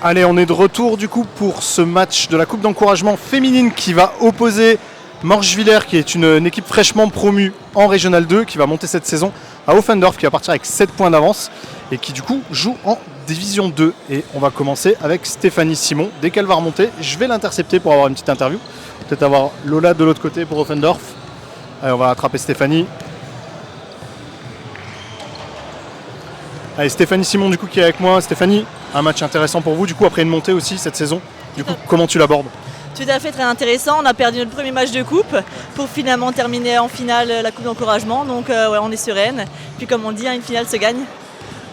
Allez, on est de retour du coup pour ce match de la Coupe d'encouragement féminine qui va opposer Morschwiller, qui est une équipe fraîchement promue en Régional 2, qui va monter cette saison, à Offendorf, qui va partir avec 7 points d'avance et qui du coup joue en Division 2. Et on va commencer avec Stéphanie Simon. Dès qu'elle va remonter, je vais l'intercepter pour avoir une petite interview. Peut-être avoir Lola de l'autre côté pour Offendorf. Allez, on va attraper Stéphanie. Allez, Stéphanie Simon du coup qui est avec moi. Stéphanie, un match intéressant pour vous du coup après une montée aussi cette saison. Du coup, comment tu l'abordes? Tout à fait, très intéressant. On a perdu notre premier match de coupe pour finalement terminer en finale la coupe d'encouragement. Donc ouais, on est sereine. Puis comme on dit, une finale se gagne.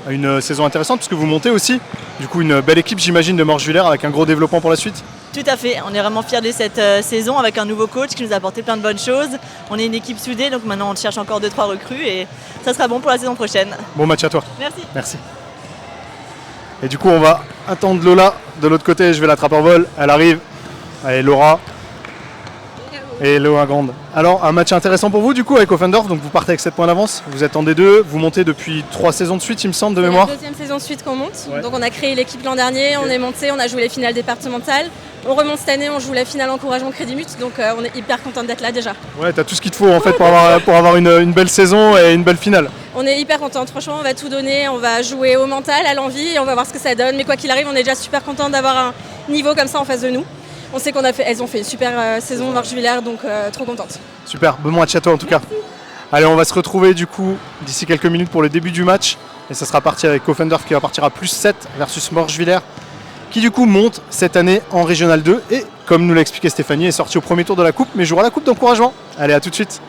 Une saison intéressante puisque vous montez aussi. Du coup, une belle équipe j'imagine de Morschwiller avec un gros développement pour la suite. Tout à fait, on est vraiment fiers de cette saison avec un nouveau coach qui nous a apporté plein de bonnes choses. On est une équipe soudée, donc maintenant on cherche encore 2-3 recrues et ça sera bon pour la saison prochaine. Bon match à toi. Merci. Merci. Et du coup, on va attendre Lola de l'autre côté. Je vais l'attraper en vol. Elle arrive. Allez, Laura. Et Loa Grande. Alors, un match intéressant pour vous du coup avec Offendorf. Donc vous partez avec 7 points d'avance. Vous êtes en D2. Vous montez depuis 3 saisons de suite, il me semble, de mémoire. C'est la deuxième saison de suite qu'on monte. Ouais. Donc on a créé l'équipe l'an dernier, on est monté, on a joué les finales départementales. On remonte cette année, on joue la finale encouragement Crédit Mut. Donc on est hyper contente d'être là déjà. Ouais, t'as tout ce qu'il te faut en fait pour avoir une belle saison et une belle finale. On est hyper contente. Franchement, on va tout donner. On va jouer au mental, à l'envie et on va voir ce que ça donne. Mais quoi qu'il arrive, on est déjà super contente d'avoir un niveau comme ça en face de nous. On sait qu'elles ont fait une super saison Morschwiller, donc trop contente. Super, bon match à toi en tout cas. Allez, on va se retrouver du coup d'ici quelques minutes pour le début du match. Et ça sera parti avec Offendorf qui va partir à plus 7 versus Morschwiller, qui du coup monte cette année en Régional 2. Et comme nous l'a expliqué Stéphanie, est sorti au premier tour de la coupe, mais jouera la coupe d'encouragement. Allez, à tout de suite.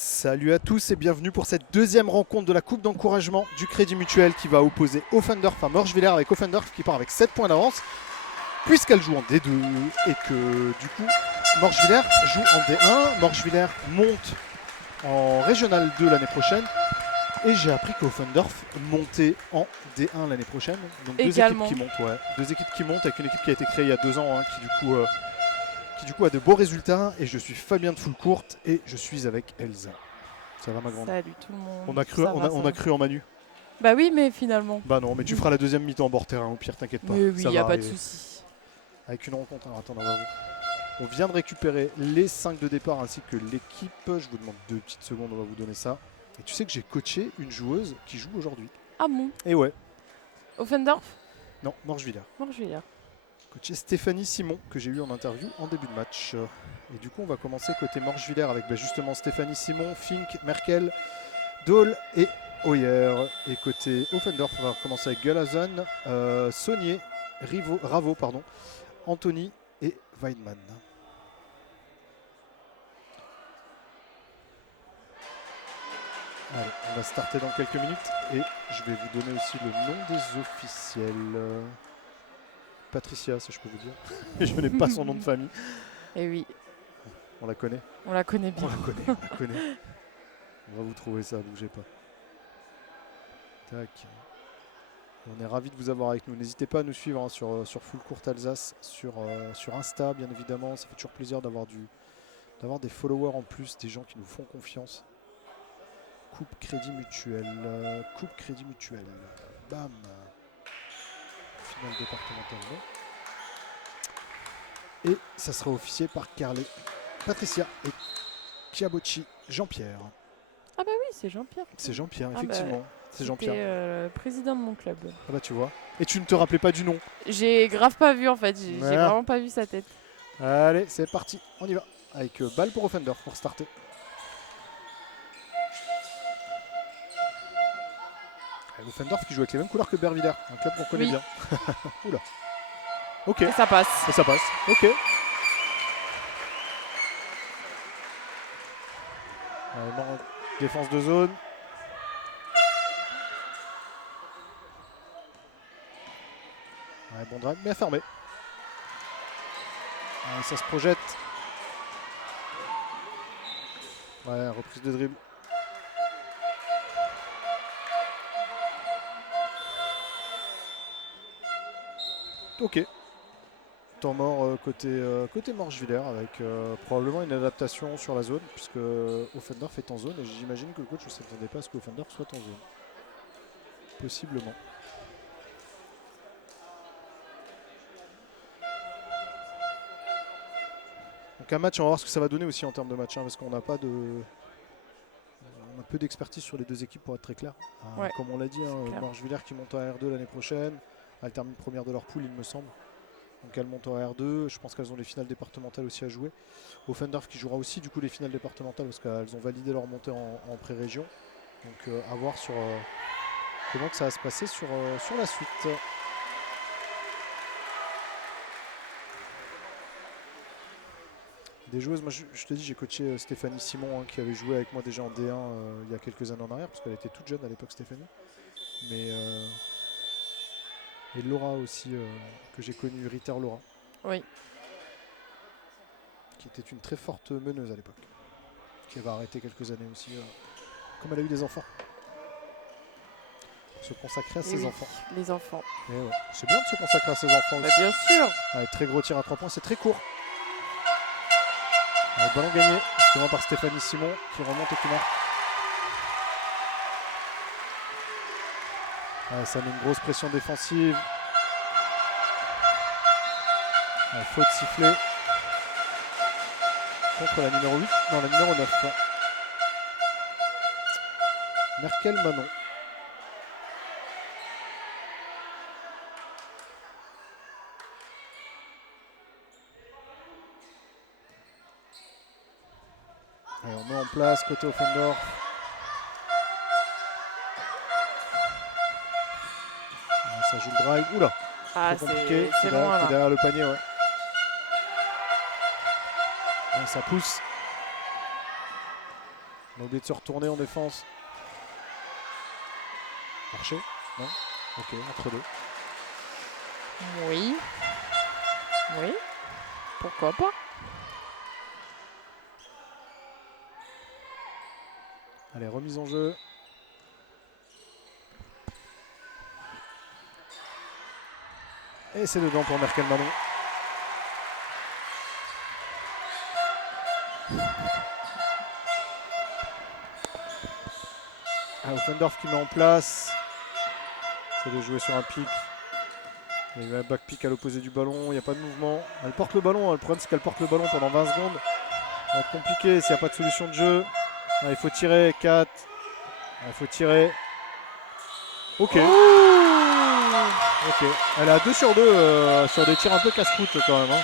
Salut à tous et bienvenue pour cette deuxième rencontre de la Coupe d'encouragement du Crédit Mutuel qui va opposer Offendorf à Morschwiller, avec Offendorf qui part avec 7 points d'avance puisqu'elle joue en D2 et que du coup Morschwiller joue en D1. Morschwiller monte en Régional 2 l'année prochaine et j'ai appris qu'Offendorf montait en D1 l'année prochaine. Donc Également. deux équipes qui montent avec une équipe qui a été créée il y a 2 ans qui du coup a de beaux résultats. Et je suis Fabien de Foulcourt et je suis avec Elsa. Ça va ma grande? Salut tout le monde. On a cru en Manu. Bah oui, mais finalement. Bah non, mais tu feras la deuxième mi-temps en bord terrain, au pire, t'inquiète pas. Mais oui, ça y a va pas de arriver. souci. Avec une rencontre. Alors attends, on vient de récupérer les 5 de départ ainsi que l'équipe. Je vous demande 2 petites secondes, on va vous donner ça. Et tu sais que j'ai coaché une joueuse qui joue aujourd'hui. Ah bon? Et ouais. Offendorf? Non, Morschwiller. Morschwiller. Coaché Stéphanie Simon, que j'ai eu en interview en début de match. Et du coup, on va commencer côté Morschwiller avec justement Stéphanie Simon, Fink, Merkel, Dahl et Hoyer. Et côté Offendorf, on va commencer avec Galazan, Saunier, Ravo, Anthony et Weidman. Allez, on va starter dans quelques minutes et je vais vous donner aussi le nom des officiels. Patricia, ça je peux vous dire. Je n'ai pas son nom de famille. Et oui, On la connaît. on la connaît On bien. la connaît. On va vous trouver ça, bougez pas. Tac. On est ravis de vous avoir avec nous. N'hésitez pas à nous suivre sur Foulcourt Alsace, sur Insta bien évidemment. Ça fait toujours plaisir d'avoir des followers en plus, des gens qui nous font confiance. Coupe Crédit Mutuel. Bam. Finale départementale. Et ça sera officié par Carlet, Patricia et Chiabocci, Jean-Pierre. Ah bah oui, c'est Jean-Pierre. C'est Jean-Pierre, Ah effectivement. C'est Jean-Pierre. C'était président de mon club. Ah bah tu vois. Et tu ne te rappelais pas du nom. J'ai grave pas vu en fait, j'ai Voilà. vraiment pas vu sa tête. Allez, c'est parti, on y va. Avec balle pour Offendorf pour starter. Offendorf qui joue avec les mêmes couleurs que Bervillers, un club qu'on connaît Oui. bien. Oula. Ok, Et ça passe. et ça passe. Ok. Allez, non, défense de zone. Ouais, bon drive, mais fermé. Allez, ça se projette. Ouais, reprise de dribble. Ok. Temps mort côté Morschwiller avec probablement une adaptation sur la zone puisque Offendorf est en zone et j'imagine que le coach ne s'attendait pas à ce qu'Offendorf soit en zone. Possiblement. Donc un match, on va voir ce que ça va donner aussi en termes de match parce qu'on n'a pas de... On a peu d'expertise sur les deux équipes pour être très clair. Ouais, Comme on l'a dit, clair. Morschwiller qui monte en R2 l'année prochaine. Elle termine première de leur poule il me semble. Donc elles montent en R2, je pense qu'elles ont les finales départementales aussi à jouer. Offendorf qui jouera aussi du coup les finales départementales parce qu'elles ont validé leur montée en pré-région. Donc à voir sur comment que ça va se passer sur la suite. Des joueuses, moi je te dis, j'ai coaché Stéphanie Simon qui avait joué avec moi déjà en D1 il y a quelques années en arrière parce qu'elle était toute jeune à l'époque Stéphanie. Mais et Laura aussi que j'ai connue, Ritter Laura. Oui. Qui était une très forte meneuse à l'époque. Qui va arrêter quelques années aussi. Comme elle a eu des enfants. Se consacrer à Et ses oui, enfants. les enfants. Et ouais. C'est bien de se consacrer à ses enfants Bah, aussi. bien sûr. Allez, très gros tir à 3 points, c'est très court. Allez, ballon gagné justement par Stéphanie Simon qui remonte et qui marque. Allez, ça met une grosse pression défensive. Allez, faute sifflée. Contre la numéro 8, non la numéro 9. Merkel Manon. Allez, on met en place côté Offendorf. Allez, ça joue le drive. Oula, Ah, c'est compliqué. c'est Derrière- loin là. derrière le panier, ouais. Allez, ça pousse. On a oublié de se retourner en défense. Marché? Non? Ok, entre deux. Oui. Oui. Pourquoi pas? Allez, remise en jeu. Et c'est dedans pour Merkel Manon. Offendorf qui met en place. C'est de jouer sur un pic. Il y a eu un back pick à l'opposé du ballon. Il n'y a pas de mouvement. Elle porte le ballon. Le problème, c'est qu'elle porte le ballon pendant 20 secondes. Ça va être compliqué s'il n'y a pas de solution de jeu. Il faut tirer. 4. Il faut tirer. Ok. Ok. Elle a 2 sur 2 sur des tirs un peu casse-croûte quand même. Hein.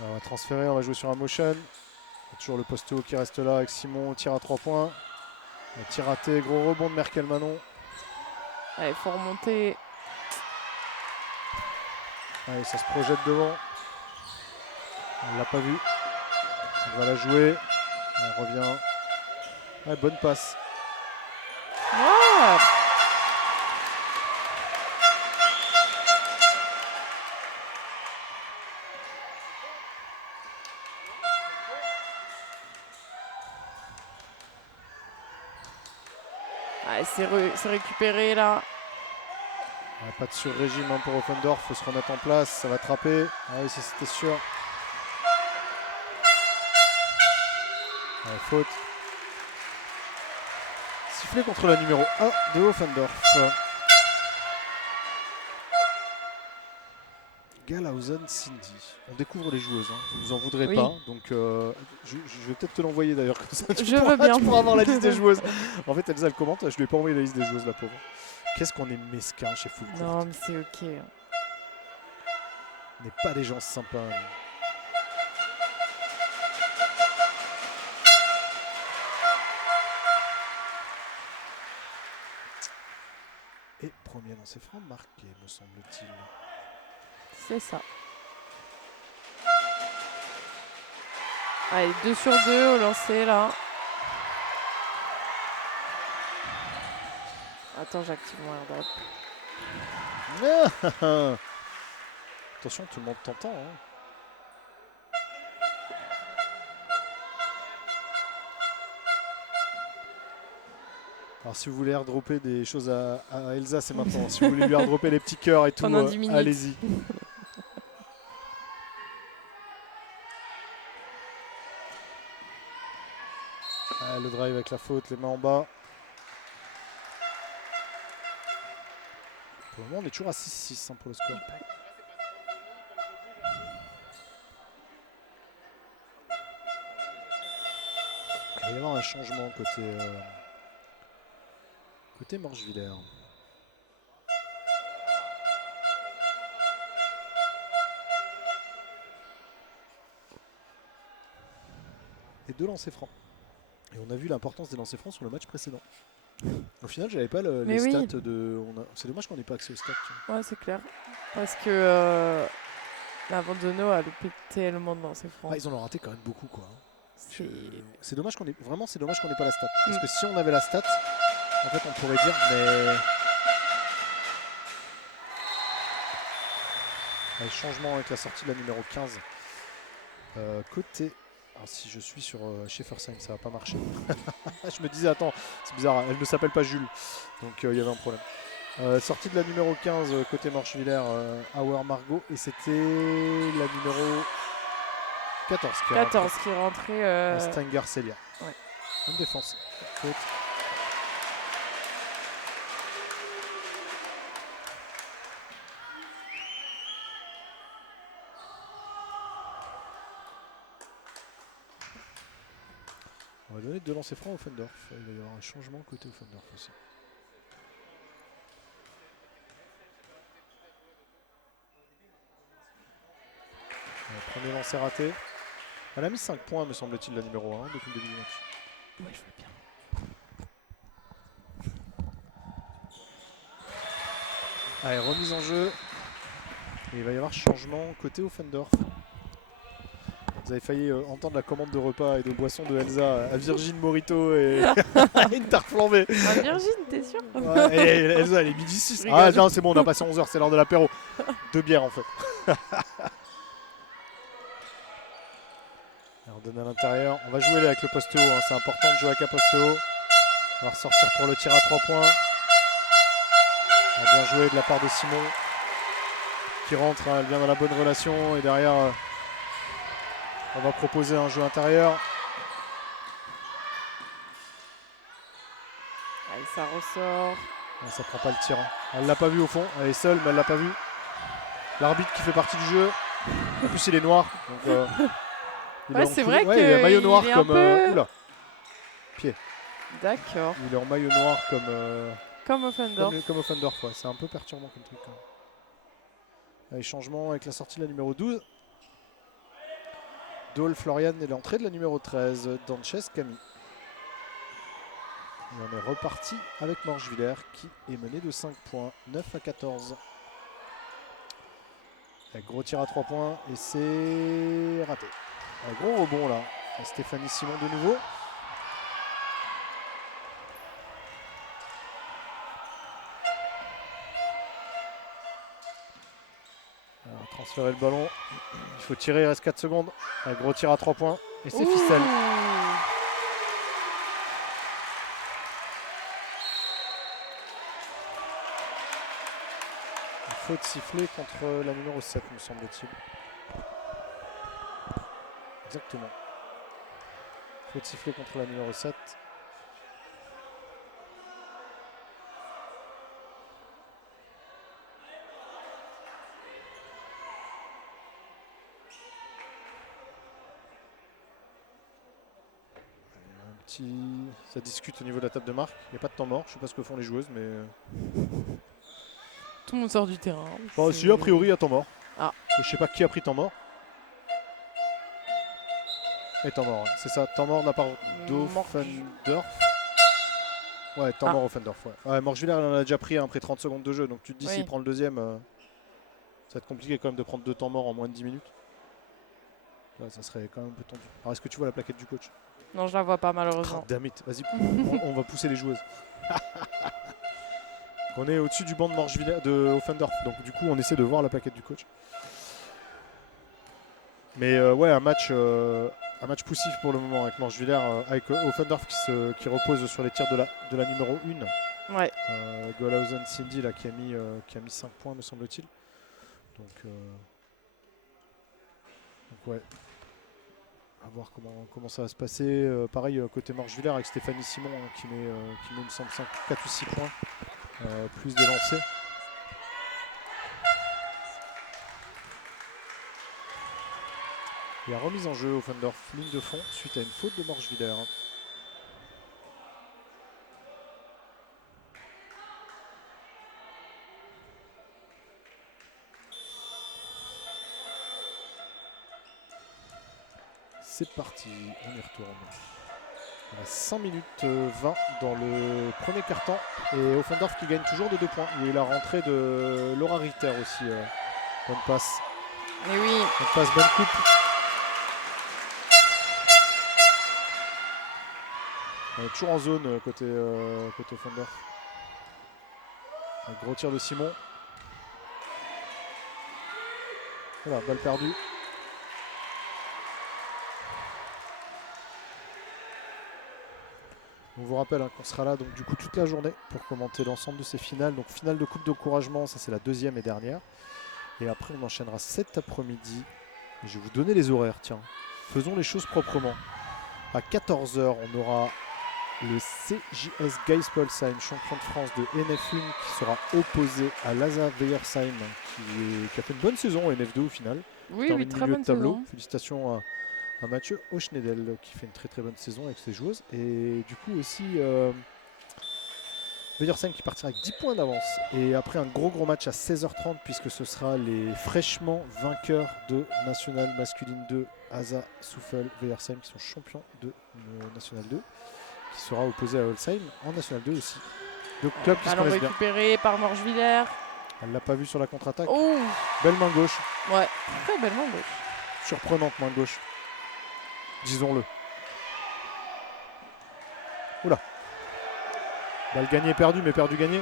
Alors, on va transférer, on va jouer sur un motion. Il y a toujours le poste haut qui reste là avec Simon, tir à 3 points. Un tir raté, gros rebond de Merkel Manon. Allez, il faut remonter. Allez, ça se projette devant. On ne l'a pas vu. On va la jouer. Elle revient. Ouais, bonne passe. Ah, allez, c'est récupéré là. Ouais, pas de sur-régime hein, pour Offendorf. Il faut se remettre en place. Ça va trapper. Ah oui, ça c'était sûr. Ouais, faute. Sifflet contre la numéro 1 de Offendorf. Galhausen Cindy. On découvre les joueuses. Hein. Vous en voudrez Oui. pas. Donc je vais peut-être te l'envoyer d'ailleurs. Comme ça, Je veux bien. Tu pourras avoir la liste des joueuses. En fait, Elsa, elle commente. Je lui ai pas envoyé la liste des joueuses, la pauvre. Qu'est-ce qu'on est mesquin chez Full Court. Non, mais c'est ok. On n'est pas des gens sympas. Nous. Et premier lancer franc marqué, me semble-t-il. C'est ça. Allez, 2 sur 2 au lancer là. Attends, j'active mon airdrop. Attention, tout le monde t'entend. Hein. Alors si vous voulez airdropper des choses à Elsa, c'est maintenant. Si vous voulez lui airdropper les petits cœurs et tout, Pendant 10 minutes. allez-y. Ah, le drive avec la faute, les mains en bas. Pour le moment, on est toujours à 6-6 hein, pour le score. Il va y avoir un changement côté Morgevillers. Et 2 lancers francs. Et on a vu l'importance des lancers francs sur le match précédent. Au final, j'avais pas les oui. stats de. C'est dommage qu'on n'ait pas accès aux stats. Ouais, c'est clair. Parce que la Vandono a loupé tellement de lancers francs. Ah, ils en ont raté quand même beaucoup, quoi. C'est- C'est dommage qu'on ait vraiment, c'est dommage qu'on n'ait pas la stat. Parce que si on avait la stat, en fait, on pourrait dire, mais. Allez, changement avec la sortie de la numéro 15. Côté. Alors, si je suis sur Schaeffersheim, ça va pas marcher. Je me disais, attends, c'est bizarre, elle ne s'appelle pas Jules. Donc il y avait un problème. Sortie de la numéro 15 côté Morgevillers, Auer Margot. Et c'était la numéro 14 qui est 14 qui est rentré. Stenger Celia. Ouais. Une défense. Faute. On va donner 2 lancers francs au Offendorf. Il va y avoir un changement côté Offendorf aussi. Premier lancer raté. Elle a mis 5 points, me semble-t-il, la numéro 1 depuis le début du match. Ouais, je veux bien. Allez, remise en jeu. Et il va y avoir changement côté Offendorf. Vous avez failli entendre la commande de repas et de boissons de Elsa à Virgin Morito et une tarte flambée. Ah, Virgin, t'es sûr? Ouais, et Elsa, elle est midi 6. Ah non, c'est bon, on a passé 11h, c'est l'heure de l'apéro. 2 bières en fait. On donne à l'intérieur. On va jouer là avec le poste haut. Hein. C'est important de jouer avec un poste haut. On va ressortir pour le tir à 3 points. On a bien joué de la part de Simon qui rentre. Hein. Elle vient dans la bonne relation. Et derrière, on va proposer un jeu intérieur. Allez, ça ressort. Ouais, ça prend pas le tir. Hein. Elle l'a pas vu au fond. Elle est seule, mais elle l'a pas vu. L'arbitre qui fait partie du jeu. En plus, il est noir. Donc, Ouais, c'est vrai il a un maillot noir qu'il est comme. un peu... Oula. D'accord. Il est en maillot noir comme. Comme Offendorf. Comme Offendorf, ouais. C'est un peu perturbant comme truc. Hein. Allez, changement avec la sortie de la numéro 12. Dole Florian et l'entrée de la numéro 13, Danches Camille. Et on est reparti avec Morgevillers qui est mené de 5 points, 9-14. Avec gros tir à 3 points et c'est raté. Un gros rebond là. Et Stéphanie Simon de nouveau. Alors, transférer le ballon. Il faut tirer, il reste 4 secondes. Un gros tir à 3 points. Et c'est ficelle. Faute sifflée contre la numéro 7, me semble-t-il. Exactement. Faute sifflée contre la numéro 7. Ça discute au niveau de la table de marque. Il n'y a pas de temps mort. Je ne sais pas ce que font les joueuses, mais... Tout le monde sort du terrain. Bon, si, a priori, il y a temps mort. Ah. Je sais pas qui a pris temps mort. Et temps mort, ouais. C'est ça. Temps mort de la part d'Offendorf. Ouais, temps mort Offendorf, ouais. Ouais, Morgevillers, elle en a déjà pris un après 30 secondes de jeu. Donc tu te dis, s'il prend le deuxième, ça va être compliqué quand même de prendre 2 temps morts en moins de 10 minutes. Là, ça serait quand même un peu tendu. Alors, est-ce que tu vois la plaquette du coach? Non, je la vois pas malheureusement. Oh, damn it. Vas-y, on va pousser les joueuses. On est au-dessus du banc de Morgevillers, de Offendorf. Donc du coup, on essaie de voir la plaquette du coach. Mais ouais, un match poussif pour le moment avec Morgevillers, avec Offendorf qui repose sur les tirs de la numéro 1. Ouais. Golhausen Cindy là, qui a mis 5 points, me semble-t-il. Donc ouais. À voir comment ça va se passer. Pareil, côté Morgevillers avec Stéphanie Simon hein, qui met, il me semble, 4 ou 6 points. Plus de lancers. Il y a remise en jeu Offendorf, ligne de fond, suite à une faute de Morgevillers. C'est parti, on y retourne. Il reste 5 minutes 20 dans le premier quart-temps. Et Offendorf qui gagne toujours de 2 points. Il y a eu la rentrée de Laura Richter aussi. Bonne passe. Mais oui. Bonne passe, bonne coupe. On est toujours en zone côté Offendorf. Un gros tir de Simon. Voilà, balle perdue. On vous rappelle hein, qu'on sera là donc du coup toute la journée pour commenter l'ensemble de ces finales. Donc finale de coupe d'encouragement, ça c'est la deuxième et dernière. Et après on enchaînera cet après-midi. Je vais vous donner les horaires, tiens. Faisons les choses proprement. À 14 h, on aura le CJS Geispolsheim, champion de France de NF1, qui sera opposé à Lasa Weiersheim, qui a fait une bonne saison en NF2 au final. Oui, oui, très bonne tableau. saison. Félicitations à Mathieu Hoschnedel qui fait une très très bonne saison avec ses joueuses. Et du coup aussi Wedersheim qui partira avec 10 points d'avance. Et après un gros match à 16h30, puisque ce sera les fraîchement vainqueurs de National Masculine 2, Asa, Souffel, Wedersheim, qui sont champions de National 2, qui sera opposé à Holzheim en National 2 aussi. Deux clubs qui se Ballon connaissent bien. récupéré par Morgevillers. Elle l'a pas vu sur la contre-attaque. Oh, Belle main gauche. ouais, très belle main gauche. Surprenante main gauche. Disons-le. Oula. Balle gagnée, perdue, mais perdu gagné.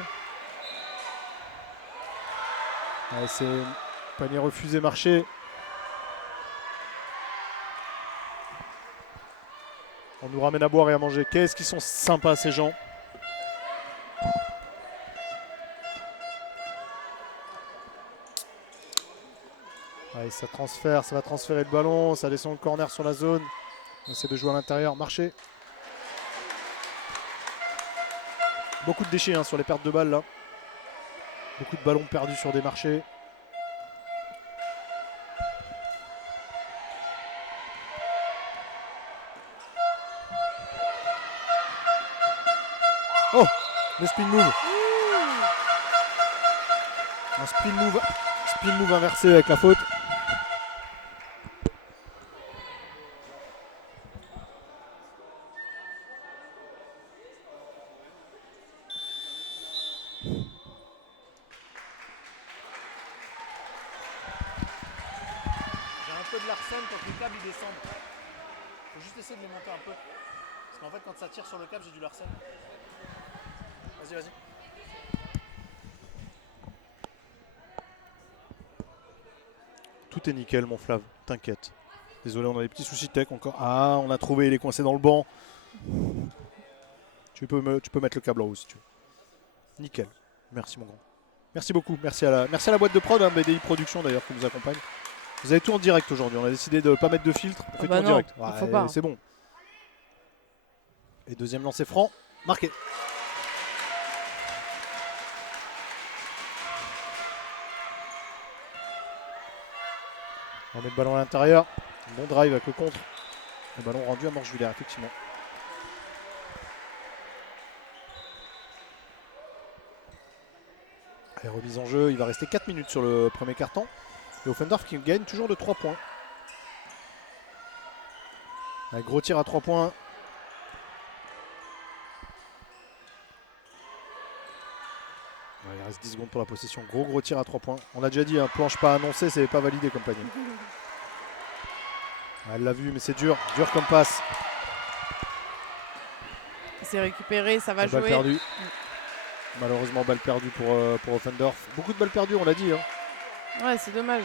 Ouais, c'est panier refusé, marché. On nous ramène à boire et à manger. Qu'est-ce qu'ils sont sympas ces gens. Allez, ça transfère, ça va transférer le ballon, ça descend le corner sur la zone. On essaie de jouer à l'intérieur, marché. Beaucoup de déchets hein, sur les pertes de balles là. Beaucoup de ballons perdus sur des marchés. Oh, le spin move. Un spin move inversé avec la faute. J'ai un peu de l'arsène quand les câbles ils descendent. Faut juste essayer de les monter un peu. Parce qu'en fait quand ça tire sur le câble j'ai du l'arsène. Vas-y, vas-y. Tout est nickel mon Flav, t'inquiète. Désolé, on a des petits soucis de tech encore. Ah, on a trouvé, il est coincé dans le banc. Tu peux mettre le câble en haut si tu veux. Nickel. Merci mon grand. Merci beaucoup. Merci à la boîte de prod, hein, BDI Productions d'ailleurs, qui nous accompagne. Vous avez tout en direct aujourd'hui. On a décidé de ne pas mettre de filtre. On fait tout en direct. Ouais, c'est bon. Et deuxième lancé franc, marqué. On met le ballon à l'intérieur. Bon drive avec le contre. Le ballon rendu à Morgevillers, effectivement. Allez, remise en jeu. Il va rester 4 minutes sur le premier quart-temps. Et Offendorf qui gagne toujours de 3 points. Un gros tir à 3 points. Ouais, il reste 10 secondes pour la possession. Gros tir à 3 points. On l'a déjà dit, hein, planche pas annoncée, c'est pas validé comme panier. Elle l'a vu, mais c'est dur. Dur comme passe. C'est récupéré, ça va jouer. Balle perdue. Malheureusement, balle perdue pour Offendorf. Beaucoup de balles perdues, on l'a dit. Hein. Ouais, c'est dommage.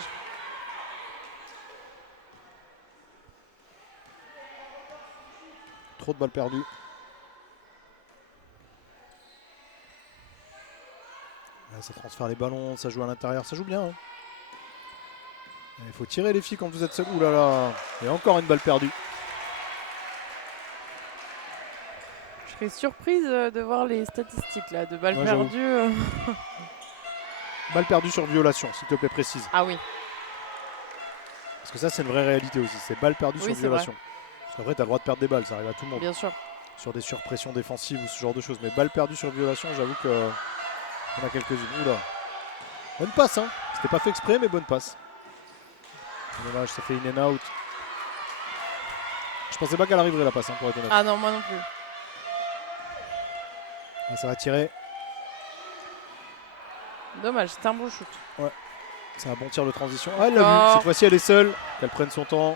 Trop de balles perdues. Là, ça transfère les ballons, ça joue à l'intérieur, ça joue bien. Hein. Il faut tirer les filles quand vous êtes seul. Ouh là là. Et encore une balle perdue. Je serais surprise de voir les statistiques là, de balles Ouais, perdues. Balle perdue sur violation, s'il te plaît, précise. Ah oui. Parce que ça, c'est une vraie réalité aussi. C'est balle perdue Oui, sur violation. Parce qu'après, tu as le droit de perdre des balles, ça arrive à tout le monde. Bien sûr. Sur des surpressions défensives ou ce genre de choses. Mais balle perdue sur violation, j'avoue que on a quelques-unes. Oula. Bonne passe, hein. C'était pas fait exprès, mais bonne passe. Dommage, ça fait in and out. Je pensais pas qu'elle arriverait la passe, hein, pour être honnête. Ah non, moi non plus. Ah, ça va tirer. Dommage, c'était un bon shoot. C'est un bon tir de transition. Ah, elle l'a vu. Cette fois-ci, elle est seule. Qu'elle prenne son temps.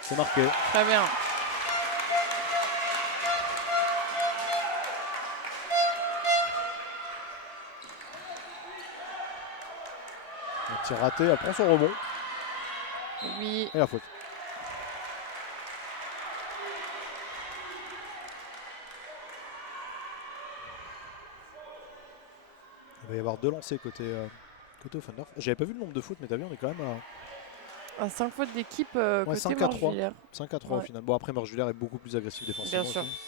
C'est marqué. Très bien. Un tir raté. Elle prend son rebond. Oui. Et la faute. Il va y avoir 2 lancers côté Offendorf. J'avais pas vu le nombre de fautes, mais t'as vu, on est quand même à 5 fautes d'équipe ouais, côté 5 à 3. Morgevillers. 5 à 3 au Ouais. final. Bon, après, Morgevillers est beaucoup plus agressif défensivement. Bien sûr. Aussi.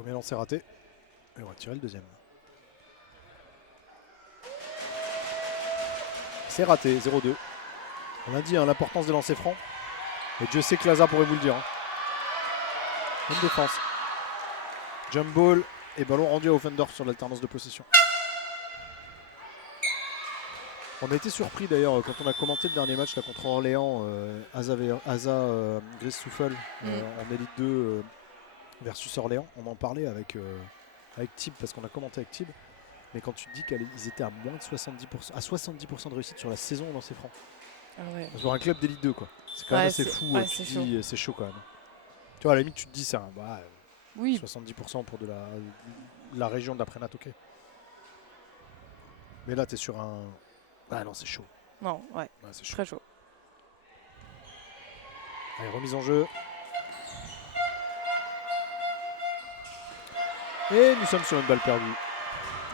Premier lancer raté. Et on va tirer le deuxième. C'est raté, 0-2. On a dit hein, l'importance des lancers francs. Et Dieu sait que Laza pourrait vous le dire. Hein. Bonne défense. Jump ball et ballon rendu à Offendorf sur l'alternance de possession. On a été surpris d'ailleurs quand on a commenté le dernier match là, contre Orléans, Asa Gris-Souffel en Elite 2 versus Orléans. On en parlait avec Tib parce qu'on a commenté avec Tib. Mais quand tu te dis qu'ils étaient à moins de 70%, à 70% de réussite sur la saison au lancer franc. Ah ouais. Pour un club d'élite 2 quoi. C'est quand même assez fou, c'est chaud quand même. Tu vois à la limite tu te dis c'est un oui. 70% pour de la région d'après Nat, ok. Mais là t'es sur un... Ah non c'est chaud. Non, ouais c'est chaud. Très chaud. Allez, remise en jeu. Et nous sommes sur une balle perdue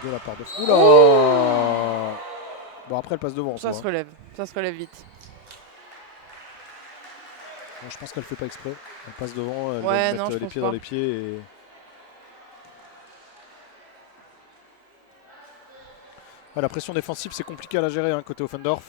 de la part de... Oula. Bon après elle passe devant. Ça se relève vite. Bon, je pense qu'elle fait pas exprès. Elle passe devant, elle ouais, va mettre les pieds dans les pieds et... Ouais, la pression défensive c'est compliqué à la gérer hein, côté Offendorf.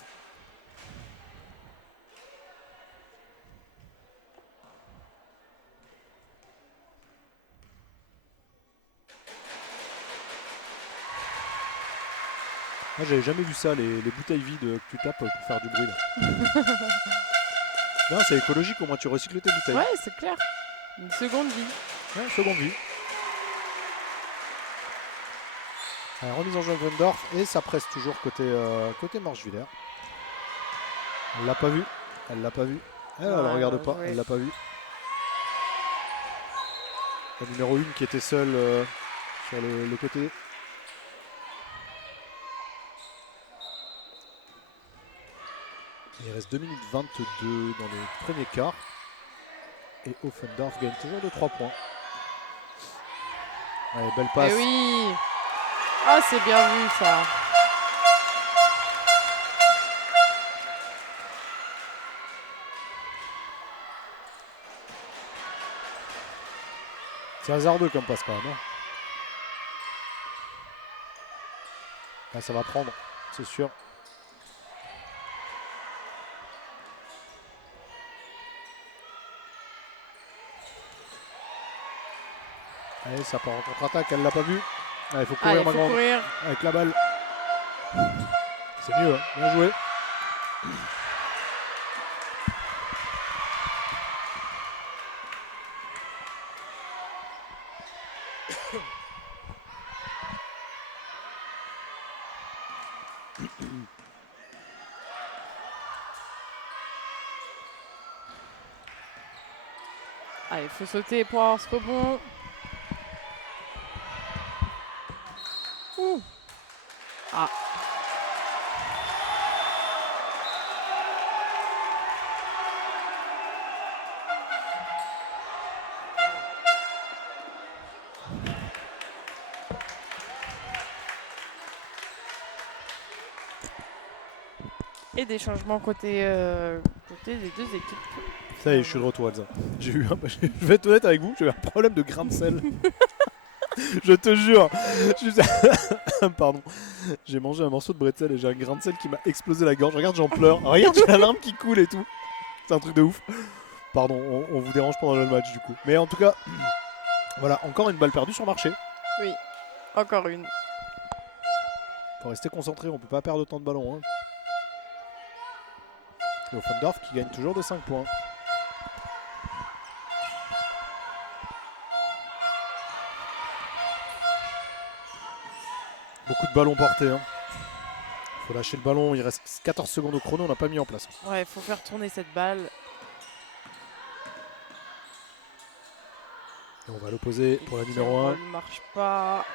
Moi j'avais jamais vu ça, les bouteilles vides que tu tapes pour faire du bruit là. Non, c'est écologique, au moins tu recycles tes bouteilles. Ouais, c'est clair. Une seconde vie. Ouais, seconde vie. Alors, remise en jeu Offendorf et ça presse toujours côté Morschwiller. Elle l'a pas vu. Elle l'a pas vu. Elle ne regarde pas, elle l'a pas vu. La numéro 1 qui était seule sur le côté. Il reste 2 minutes 22 dans le premier quart. Et Offendorf gagne toujours de 3 points. Allez, belle passe. Eh oui. Ah, c'est bien vu ça. C'est hasardeux comme passe quand même. Hein. Là, ça va prendre, c'est sûr. Allez, ça part en contre-attaque, elle l'a pas vu. Il faut courir, ma grande. Avec la balle. C'est mieux, hein. Bien joué. Allez, il faut sauter pour avoir ce rebond. Ah. Et des changements côté des deux équipes. Ça y est, je suis de retour, Elsa. Je vais être honnête avec vous, j'ai eu un problème de grain de sel. Je te jure. Pardon. J'ai mangé un morceau de bretzel et j'ai un grain de sel qui m'a explosé la gorge. Regarde, j'en pleure. Regarde, j'ai la larme qui coule et tout. C'est un truc de ouf. Pardon, on vous dérange pendant le match du coup. Mais en tout cas, voilà, encore une balle perdue sur marché. Oui, encore une. Faut rester concentré, on peut pas perdre autant de ballons. Hein. Et Offendorf qui gagne toujours de 5 points. Beaucoup de ballons portés. Hein. Faut lâcher le ballon, il reste 14 secondes au chrono, on n'a pas mis en place. Ouais, il faut faire tourner cette balle. Et on va l'opposer pour la numéro 1. Elle ne marche pas.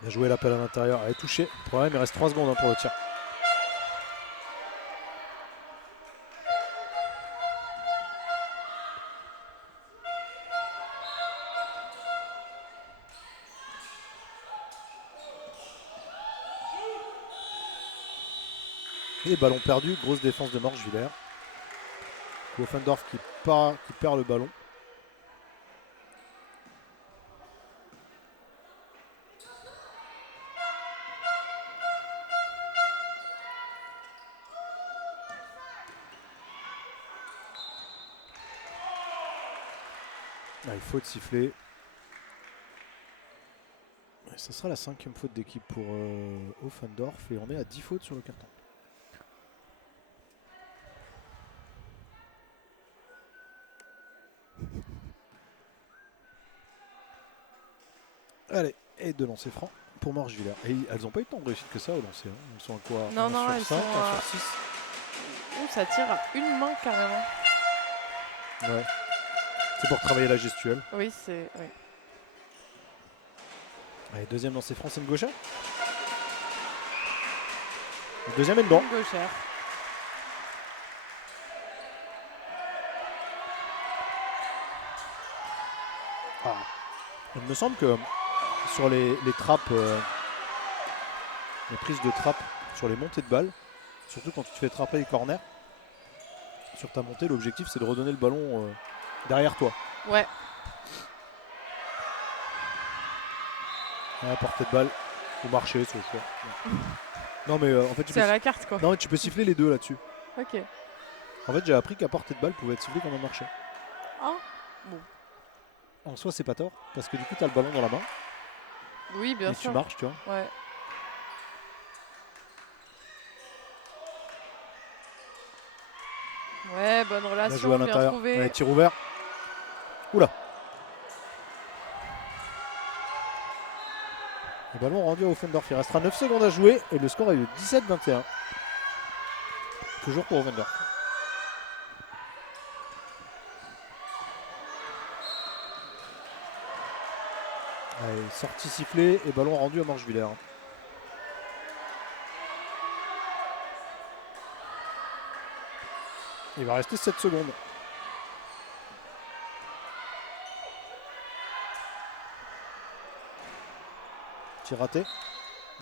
Bien joué l'appel à l'intérieur, elle est touchée. Problème, il reste 3 secondes hein, pour le tir. Et ballon perdu, grosse défense de Morschwiller. Offendorf qui perd le ballon. Ah, il faut de siffler. Et ça sera la 5e faute d'équipe pour Offendorf et on est à 10 fautes sur le carton. Allez, et 2 lancers francs pour Morgevillers. Et elles n'ont pas eu tant de réussite que ça au lancer. Hein. Elles sont à quoi? Non, 1 non, sur elles 5, sont 1 sur 6. Ouh, ça tire à une main carrément. Ouais. C'est pour travailler la gestuelle. Oui, c'est. Oui. Allez, deuxième lancer franc, c'est une gauchère. Le deuxième est dedans. Une gauchère. Ah. Il me semble que sur les trappes, les prises de trappe, sur les montées de balles, surtout quand tu te fais trapper les corners, sur ta montée, l'objectif c'est de redonner le ballon derrière toi. Ouais. À la portée de balle, ou marcher, c'est le choix. Non mais en fait tu C'est peux, à la carte quoi. non, mais tu peux siffler les deux là-dessus. Ok. En fait j'ai appris qu'à portée de balle pouvait être sifflé comme un marché. Ah. Bon. En soi c'est pas tort, parce que du coup tu as le ballon dans la main Oui, bien et sûr. tu marches, tu vois. Ouais. Ouais, bonne Bien relation, joué à bien l'intérieur. trouvé. Allez, tir ouvert. Oula. Le ballon rendu à Offendorf. Il restera 9 secondes à jouer et le score est de 17-21. Toujours pour Offendorf. Allez, sortie sifflée et ballon rendu à Morgevillers. Il va rester 7 secondes. Tir raté.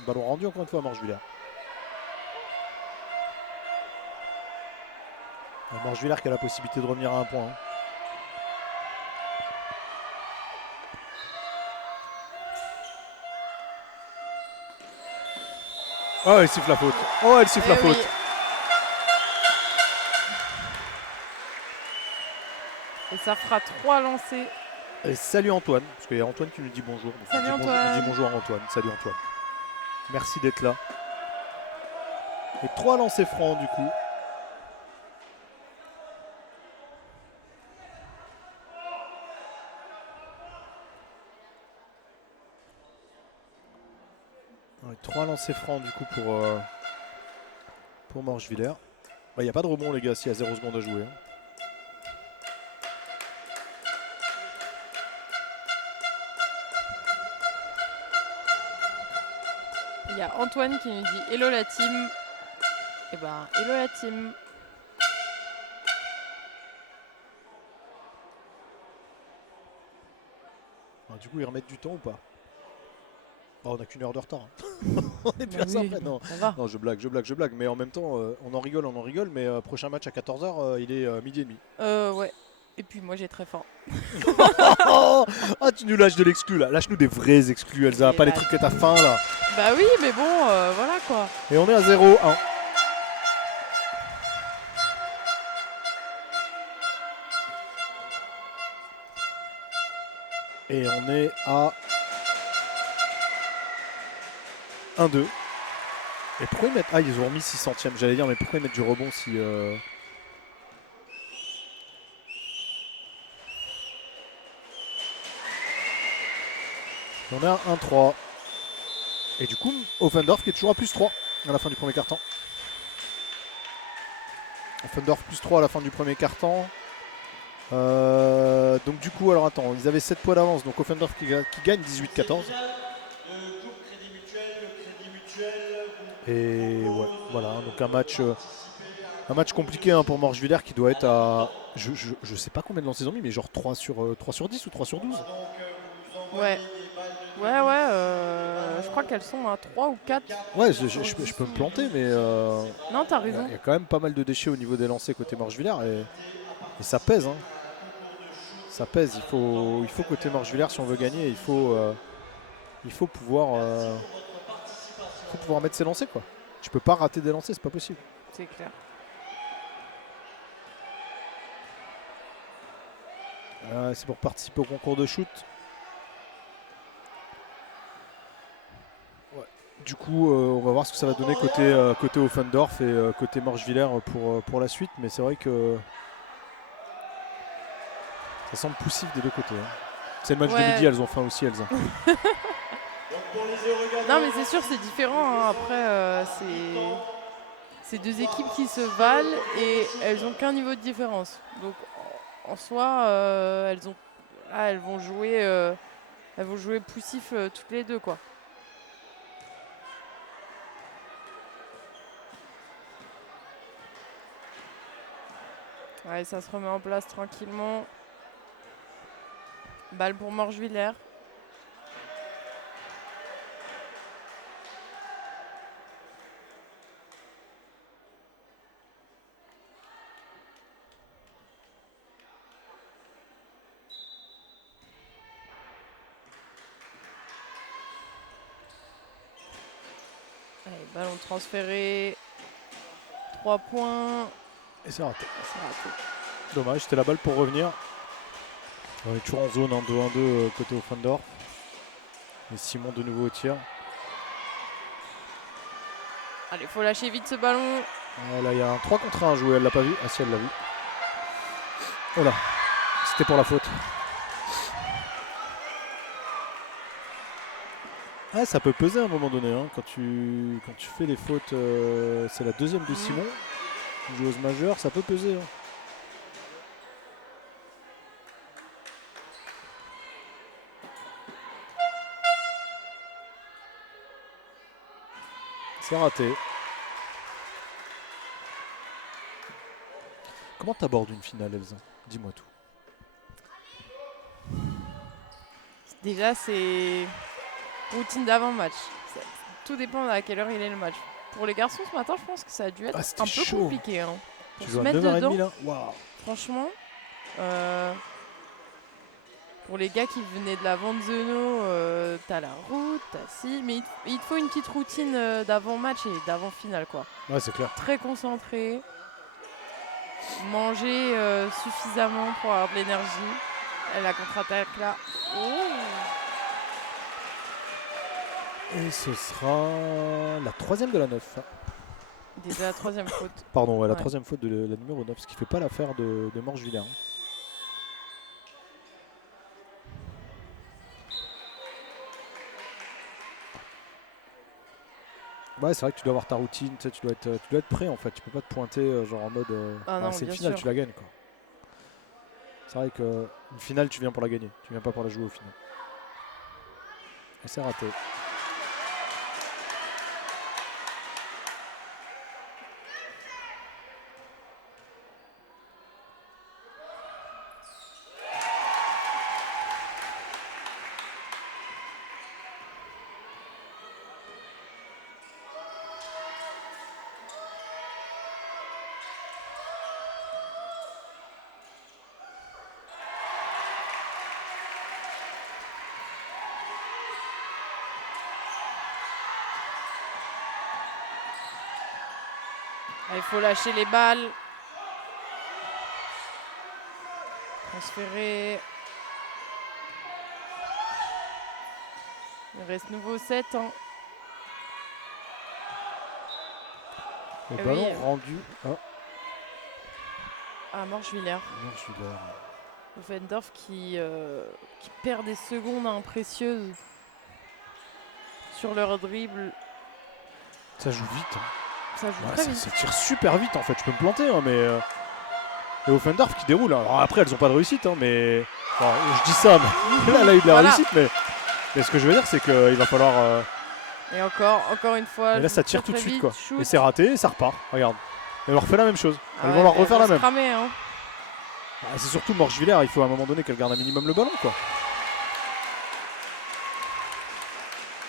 Ballon rendu encore une fois à Morgevillers. Morgevillers qui a la possibilité de revenir à un point. Hein. Oh, elle siffle la faute. Oh, elle siffle la faute. Oui. Et ça fera 3 lancers. Et salut Antoine, parce qu'il y a Antoine qui nous dit bonjour. Donc Salut on dit Antoine. on dit bonjour à Antoine. Salut Antoine. Merci d'être là. Et 3 lancers francs du coup. Ouais, 3 lancers francs du coup pour Morgevillers. Il n'y a pas de rebond les gars s'il y a 0 secondes à jouer. Hein. Il y a Antoine qui nous dit hello la team. Et ben hello la team. Alors, du coup ils remettent du temps ou pas? On n'a qu'une heure de retard. Hein. On est plus à ça après. Non. Ça va. Non, je blague. Mais en même temps, on en rigole. Mais prochain match à 14h, il est midi et demi. Ouais. Et puis moi j'ai très faim. Ah, tu nous lâches de l'exclu là. Lâche-nous des vrais exclus, Elsa. Et Pas les bah- trucs que t'as faim là. Bah oui, mais bon, voilà quoi. Et on est à 0-1. Et on est à 1-2. Et pourquoi ils mettent... Ah, ils ont remis 6 centièmes. J'allais dire, mais pourquoi ils mettent du rebond si... On est à 1-3. Et du coup, Offendorf qui est toujours à plus 3 à la fin du premier quart-temps. Offendorf plus 3 à la fin du premier quart-temps. Donc du coup, alors attends, ils avaient 7 points d'avance. Donc Offendorf qui gagne 18-14. Et ouais, voilà, donc un match compliqué hein, pour Morgevillers qui doit être à... Je sais pas combien de lancers ils ont mis, mais genre 3 sur 10 ou 3 sur 12. Ouais. Ouais, je crois qu'elles sont à 3 ou 4. Ouais, je peux me planter, mais Non, t'as il y raison. a quand même pas mal de déchets au niveau des lancers côté Morgevillers et ça pèse. Hein. Ça pèse, il faut côté Morgevillers si on veut gagner, il faut pouvoir mettre ses lancers quoi. Tu peux pas rater des lancers, c'est pas possible. C'est clair. C'est pour participer au concours de shoot. Ouais. Du coup, on va voir ce que ça va donner côté Offendorf et côté Morchevillers pour la suite. Mais c'est vrai que ça semble poussif des deux côtés. Hein. C'est le match de midi, elles ont faim aussi, elles. Non, mais c'est sûr, c'est différent. Hein. Après, c'est deux équipes qui se valent et elles n'ont qu'un niveau de différence. Donc, en soi, elles vont jouer poussif toutes les deux, quoi. Ouais, ça se remet en place tranquillement. Balle pour Morchevillers. Allez, ballon transféré. 3 points. Et c'est raté. C'est raté. Dommage, c'était la balle pour revenir. On est toujours en zone, 2-1-2 côté Offendorf. Et Simon de nouveau au tir. Allez, faut lâcher vite ce ballon. Là, il y a un 3 contre 1 à jouer, elle l'a pas vu. Ah si, elle l'a vu. Oh là, c'était pour la faute. Ah, ça peut peser à un moment donné. Hein. Quand tu fais les fautes, c'est la deuxième de Simon. Joueuse majeure, ça peut peser. Hein. C'est raté. Comment t'abordes une finale, Elsa? Dis-moi tout. Déjà, c'est routine d'avant-match. Tout dépend à quelle heure il est le match. Pour les garçons ce matin, je pense que ça a dû être un peu chaud. compliqué. Hein. Pour Tu se joues à mettre 9h30 dedans, là. Waouh. franchement, pour les gars qui venaient de la Vente Zeno, t'as la route, t'as si, mais il te faut une petite routine d'avant-match et d'avant-finale, quoi. Ouais, c'est clair. Très concentré, manger suffisamment pour avoir de l'énergie. Et la contre-attaque là. Oh. Et ce sera la troisième de la 9. Déjà la troisième faute. Pardon, la Ouais. troisième faute de la numéro 9, ce qui fait pas l'affaire de Morchevillers. Ouais, c'est vrai que tu dois avoir ta routine, tu sais, tu dois être prêt en fait. Tu peux pas te pointer genre en mode non, c'est une bien finale, sûr. tu la gagnes quoi. C'est vrai qu'une finale, tu viens pour la gagner, tu viens pas pour la jouer au final. Et c'est raté. Il faut lâcher les balles. Transférer. Il reste nouveau 7 ans. Le Ah ballon oui. rendu À Morchevillers. Morchevillers. Offendorf qui perd des secondes précieuses sur leur dribble. Ça joue vite. Hein. Ça joue Ouais, très ça, vite. ça tire super vite en fait, je peux me planter, hein, mais. Et Offendorf qui déroule. Hein. Alors après, elles ont pas de réussite, hein, mais. Enfin, je dis ça, mais là, elle a eu de la Voilà. réussite, mais ce que je veux dire, c'est qu'il va falloir. Et encore une fois. Et là, ça très, tire tout de très suite, vite, quoi. shoot. Et c'est raté, et ça repart. Regarde. Elles vont refaire la même chose. Ah Elles ouais, vont leur elles refaire vont la se même. cramer, hein. C'est surtout Morchevillers, il faut à un moment donné qu'elle garde un minimum le ballon, quoi.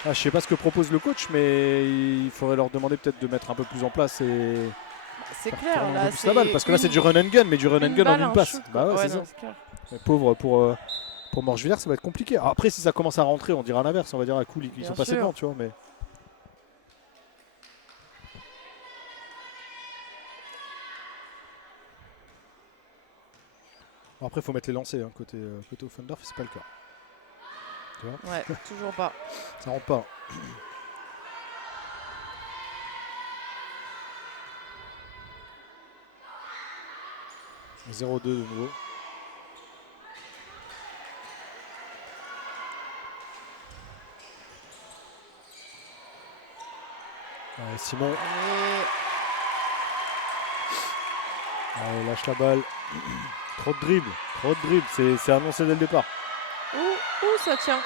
Je sais pas ce que propose le coach, mais il faudrait leur demander peut-être de mettre un peu plus en place et. C'est faire clair, tourner un là, peu plus la balle, parce que là c'est du run and gun, mais du run and gun en une passe. Bah ouais, c'est ça. Clair. Mais pauvre pour Morchevillers, ça va être compliqué. Alors après, si ça commence à rentrer, on dira l'inverse, on va dire à cool, ils Bien sont passés sûr. devant, tu vois, mais. Bon, après, il faut mettre les lancers hein, côté Offendorf, c'est pas le cas. Tu vois Ouais, toujours pas. Ça rentre pas. « 0-2 de nouveau. Ouais, Simon. Allez, lâche la balle. Trop de dribble. C'est annoncé dès le départ. Ouh, ça tient.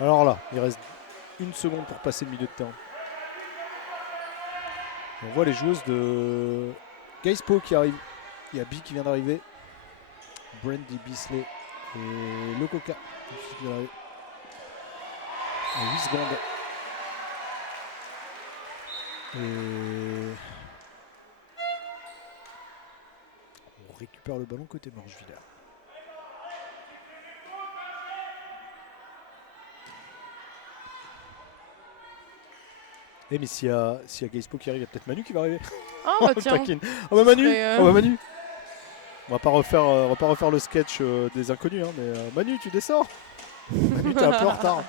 Alors là, il reste 1 seconde pour passer le milieu de terrain. On voit les joueuses de Gaispo qui arrivent. Il y a B qui vient d'arriver. Brandy Bisley et Le Coca qui vient d'arriver. À 8 secondes. Et on récupère le ballon côté Morgevillers. Mais s'il y a Gaispo qui arrive, il y a peut-être Manu qui va arriver. Ah bah tiens. Oh bah Manu, serait, oh bah Manu. On va pas refaire le sketch des inconnus, hein, mais Manu, tu descends. Manu, t'es un peu en retard.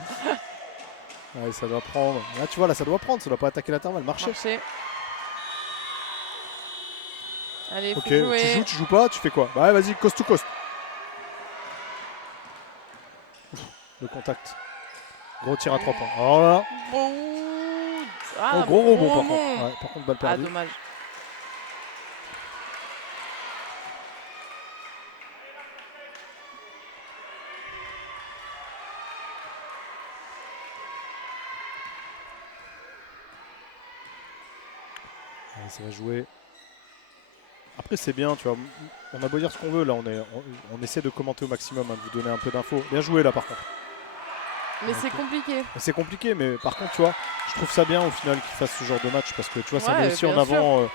Ouais, ça doit prendre. Là, tu vois, là, ça doit prendre. Ça doit pas attaquer l'intervalle. Marcher. Allez, faut Ok, jouer. tu joues pas, tu fais quoi? Bah ouais, vas-y, coast to coast. Ouf, le contact. Gros tir à 3 points. Oh là là. Ah, Gros rebond par contre. Ouais, par contre, balle Ah, perdue. dommage. Ouais, ça va jouer. Après, c'est bien, tu vois. On a beau dire ce qu'on veut, là, on essaie de commenter au maximum, hein, de vous donner un peu d'infos. Bien joué, là, par contre. Mais c'est compliqué. C'est compliqué, mais par contre, tu vois, je trouve ça bien au final qu'ils fassent ce genre de match parce que tu vois, ça Ouais, met aussi en bien avant.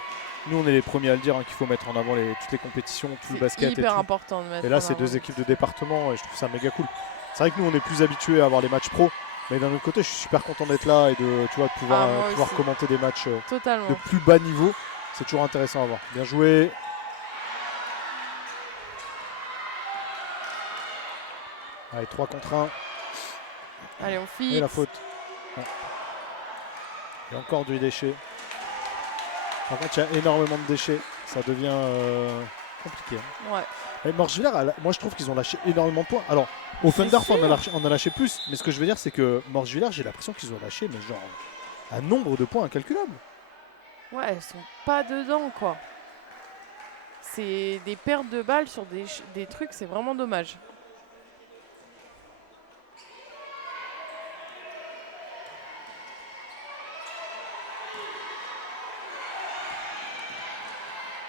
Nous, on est les premiers à le dire hein, qu'il faut mettre en avant toutes les compétitions, tout le basket C'est et hyper tout. important de mettre Et là, en c'est avant. 2 équipes de département et je trouve ça méga cool. C'est vrai que nous, on est plus habitués à avoir les matchs pro, mais d'un autre côté, je suis super content d'être là et de pouvoir moi aussi. commenter des matchs Totalement. de plus bas niveau. C'est toujours intéressant à voir. Bien joué. Allez, 3 contre 1. Allez, on fixe. Et la faute. Ouais. Et encore du déchet. Par contre, il y a énormément de déchets. Ça devient compliqué. Hein. Ouais. Et Morgevillers, moi je trouve qu'ils ont lâché énormément de points. Alors, Offendorf on a lâché plus. Mais ce que je veux dire, c'est que Morgevillers, j'ai l'impression qu'ils ont lâché, mais genre, un nombre de points incalculable. Ouais, elles sont pas dedans, quoi. C'est des pertes de balles sur des trucs, c'est vraiment dommage.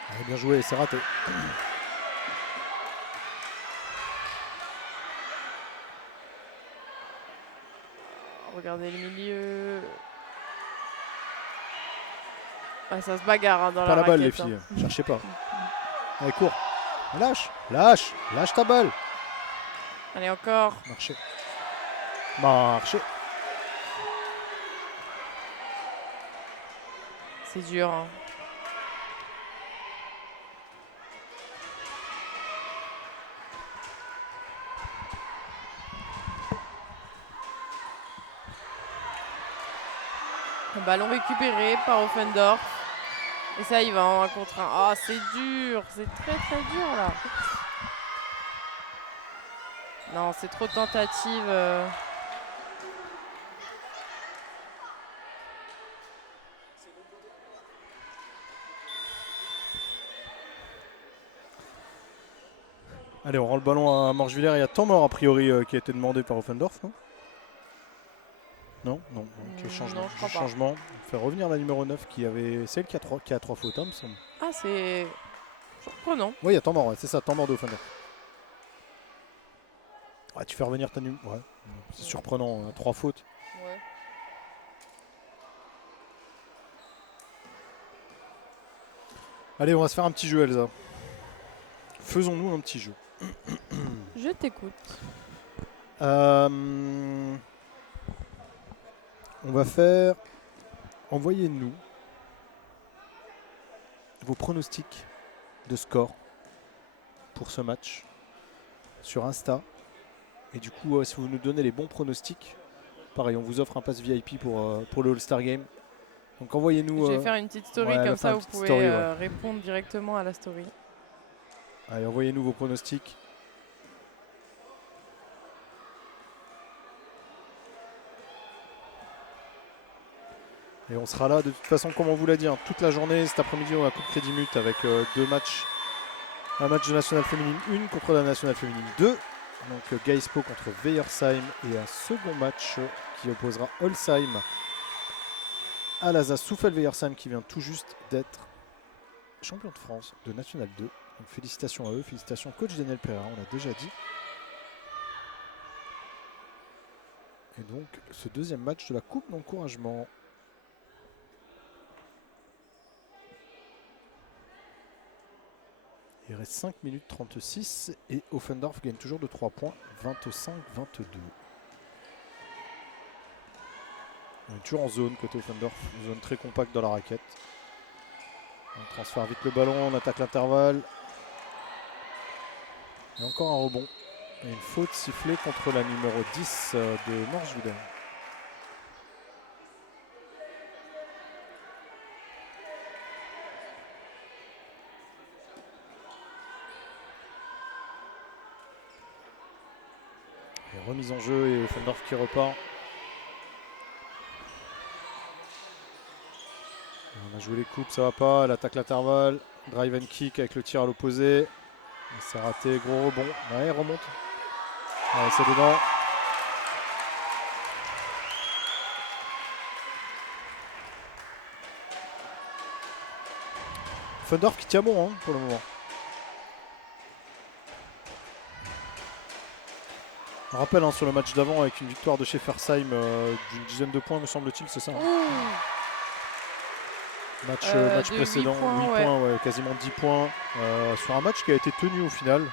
Allez, bien joué, c'est raté. Regardez le milieu. Ouais, ça se bagarre hein, dans Pas la balle, les raquette, filles. hein. Cherchez pas. Allez, cours. Lâche ta balle. Allez, encore. Marcher. C'est dur. Hein. Le ballon récupéré par Offendorf. Et ça, il va en 1 contre 1. Ah, c'est dur. C'est très très dur là. Non, c'est trop de tentatives. Allez, on rend le ballon à Morgevillers. Il y a temps mort a priori qui a été demandé par Offendorf, non? Non. Ok, changement. Non, je crois pas. Changement. On fait revenir la numéro 9 celle qui a 3 fautes, hein, me semble. Ah, c'est surprenant. Oui, il y a temps mort, ouais, c'est ça, temps mort de Offendorf. Ouais, tu fais revenir ta numéro. Ouais, c'est surprenant, hein, 3 fautes. Ouais. Allez, on va se faire un petit jeu, Elsa. Faisons-nous un petit jeu. Je t'écoute. On va faire. Envoyez-nous vos pronostics de score pour ce match sur Insta. Et du coup, si vous nous donnez les bons pronostics, pareil, on vous offre un pass VIP pour le All-Star Game. Donc envoyez-nous. Je vais faire une petite story, ouais, comme ça une vous petite pouvez story, ouais. répondre directement à la story. Allez, envoyez-nous vos pronostics. Et on sera là de toute façon, comme on vous l'a dit, hein, toute la journée. Cet après-midi, on a Coupe Crédit Mut avec 2 matchs. Un match de Nationale Féminine 1 contre la Nationale Féminine 2. Donc Gaispo contre Weiersheim. Et un second match qui opposera Holzheim à l'ASA Souffel-Weiersheim qui vient tout juste d'être champion de France de National 2. Donc félicitations à eux, félicitations coach Daniel Pereira, on l'a déjà dit. Et donc ce deuxième match de la Coupe d'encouragement. Il reste 5 minutes 36 et Offendorf gagne toujours de 3 points, 25-22. On est toujours en zone côté Offendorf, une zone très compacte dans la raquette. On transfère vite le ballon, on attaque l'intervalle. Et encore un rebond. Et une faute sifflée contre la numéro 10 de Morschwiller. Et remise en jeu et Offendorf qui repart. On a joué les coupes, ça va pas. Elle attaque l'intervalle. Drive and kick avec le tir à l'opposé. C'est raté, gros rebond. Ouais, il remonte. Ouais, c'est dedans. Offendorf qui tient bon hein, pour le moment. On rappelle hein, sur le match d'avant avec une victoire de Scheffersheim d'une dizaine de points, me semble-t-il, c'est ça hein. Match précédent, 8 points, ouais, quasiment 10 points. Sur un match qui a été tenu au final.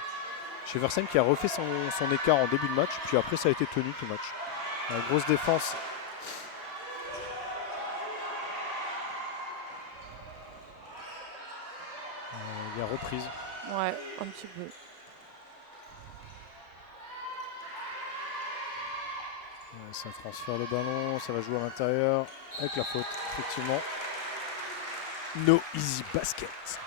Scheffersheim qui a refait son écart en début de match, puis après ça a été tenu tout le match. Grosse défense. Il y a reprise. Ouais, un petit peu. Ça transfère le ballon, ça va jouer à l'intérieur avec la faute, effectivement. No easy basket.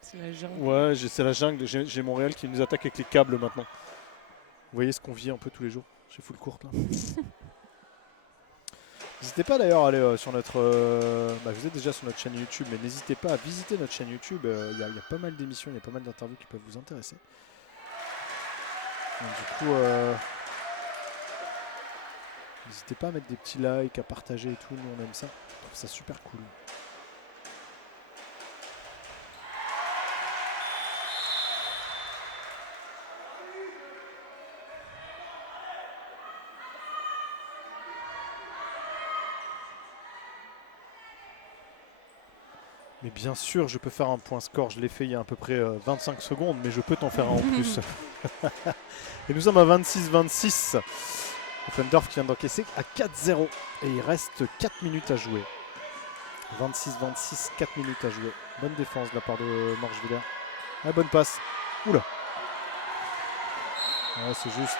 C'est la jungle. Ouais, c'est la jungle. J'ai Montréal qui nous attaque avec les câbles maintenant. Vous voyez ce qu'on vit un peu tous les jours chez Full Court là. N'hésitez pas d'ailleurs à aller sur notre... vous êtes déjà sur notre chaîne YouTube, mais n'hésitez pas à visiter notre chaîne YouTube. Il y a pas mal d'émissions, il y a pas mal d'interviews qui peuvent vous intéresser. Donc, du coup, n'hésitez pas à mettre des petits likes, à partager et tout. Nous, on aime ça. Je trouve ça super cool. Mais bien sûr, je peux faire un point score. Je l'ai fait il y a à peu près 25 secondes, mais je peux t'en faire un en plus. Et nous sommes à 26-26. Offendorf qui vient d'encaisser à 4-0. Et il reste 4 minutes à jouer. 26-26, 4 minutes à jouer. Bonne défense de la part de Morschwiller. Ah, bonne passe. Oula. Ouais, c'est juste.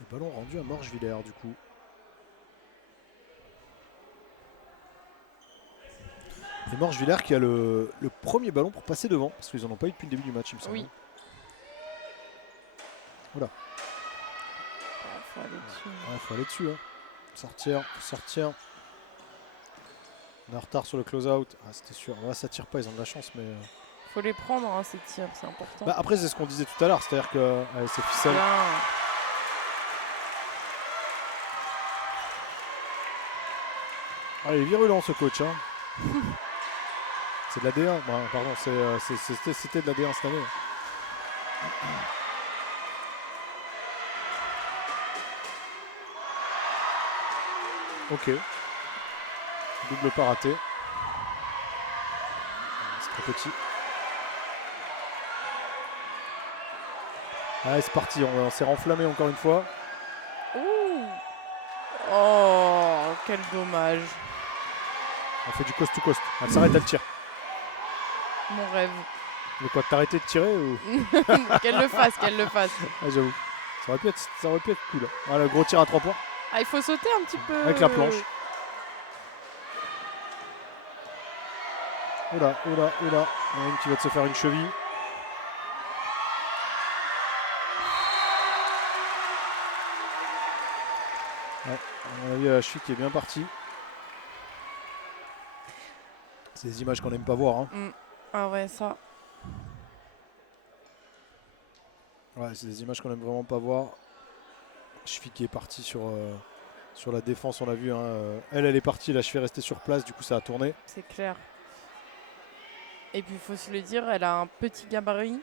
Le ballon rendu à Morschwiller du coup. Et Morschwiller qui a le premier ballon pour passer devant, parce qu'ils n'en ont pas eu depuis le début du match, il me semble. Oui. Voilà. Faut aller dessus. Ouais, faut aller dessus. Hein. Sortir. On est en retard sur le close-out. Ah, c'était sûr. Là, ça tire pas, ils ont de la chance, mais... Faut les prendre, hein, ces tirs, c'est important. Après, c'est ce qu'on disait tout à l'heure, c'est-à-dire que c'est ficelle. Bien. Ah, il est virulent ce coach. Hein. C'est de la D1. Pardon, c'était de la D1 cette année. Ok. Double pas raté. C'est très petit. Allez, c'est parti, on s'est renflammé encore une fois. Ouh. Oh, quel dommage. On fait du coast to coast. Elle s'arrête, elle tire. Mon rêve. Mais quoi, t'arrêter de tirer ou... Qu'elle le fasse, qu'elle le fasse. Ah, j'avoue. Ça aurait pu être cool. Ah, le gros tir à 3 points. Ah, il faut sauter un petit peu. Avec la planche. Oula. Il y en a une qui va se faire une cheville. Ouais, à mon avis, la cheville qui est bien partie. C'est des images qu'on n'aime pas voir. Hein. Ah ouais, ça. Ouais, c'est des images qu'on aime vraiment pas voir. Cheville qui est partie sur la défense, on l'a vu. Hein. Elle est partie, la cheville est restée sur place, du coup ça a tourné. C'est clair. Et puis il faut se le dire, elle a un petit gabarit.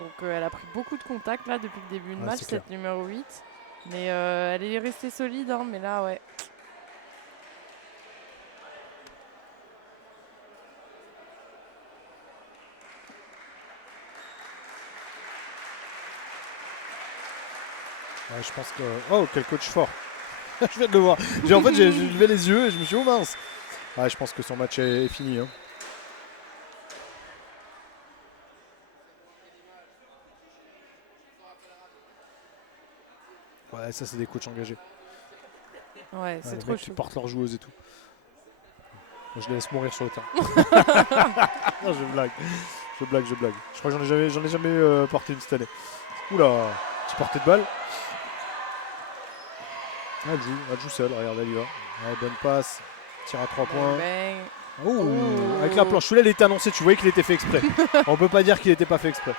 Donc elle a pris beaucoup de contacts là depuis le début de match, cette numéro 8. Mais elle est restée solide, hein, mais là ouais. Ouais, je pense que... Oh, quel coach fort. Je viens de le voir. En fait, j'ai levé les yeux et je me suis dit, oh mince. Ouais, je pense que son match est fini. Hein. Ouais, ça, c'est des coachs engagés. Ouais, c'est les trop mecs qui chou. portent leurs joueuses et tout. Moi, je les laisse mourir sur le terrain. Non, je blague. Je crois que j'en ai jamais porté une cette année. Oula, petit portée de balle. Ah, elle joue seule, regarde, elle y va. Ouais, bonne passe, tir à 3 points. Bang. Oh, avec la planche, celui-là il était annoncé, tu voyais qu'il était fait exprès. On peut pas dire qu'il n'était pas fait exprès.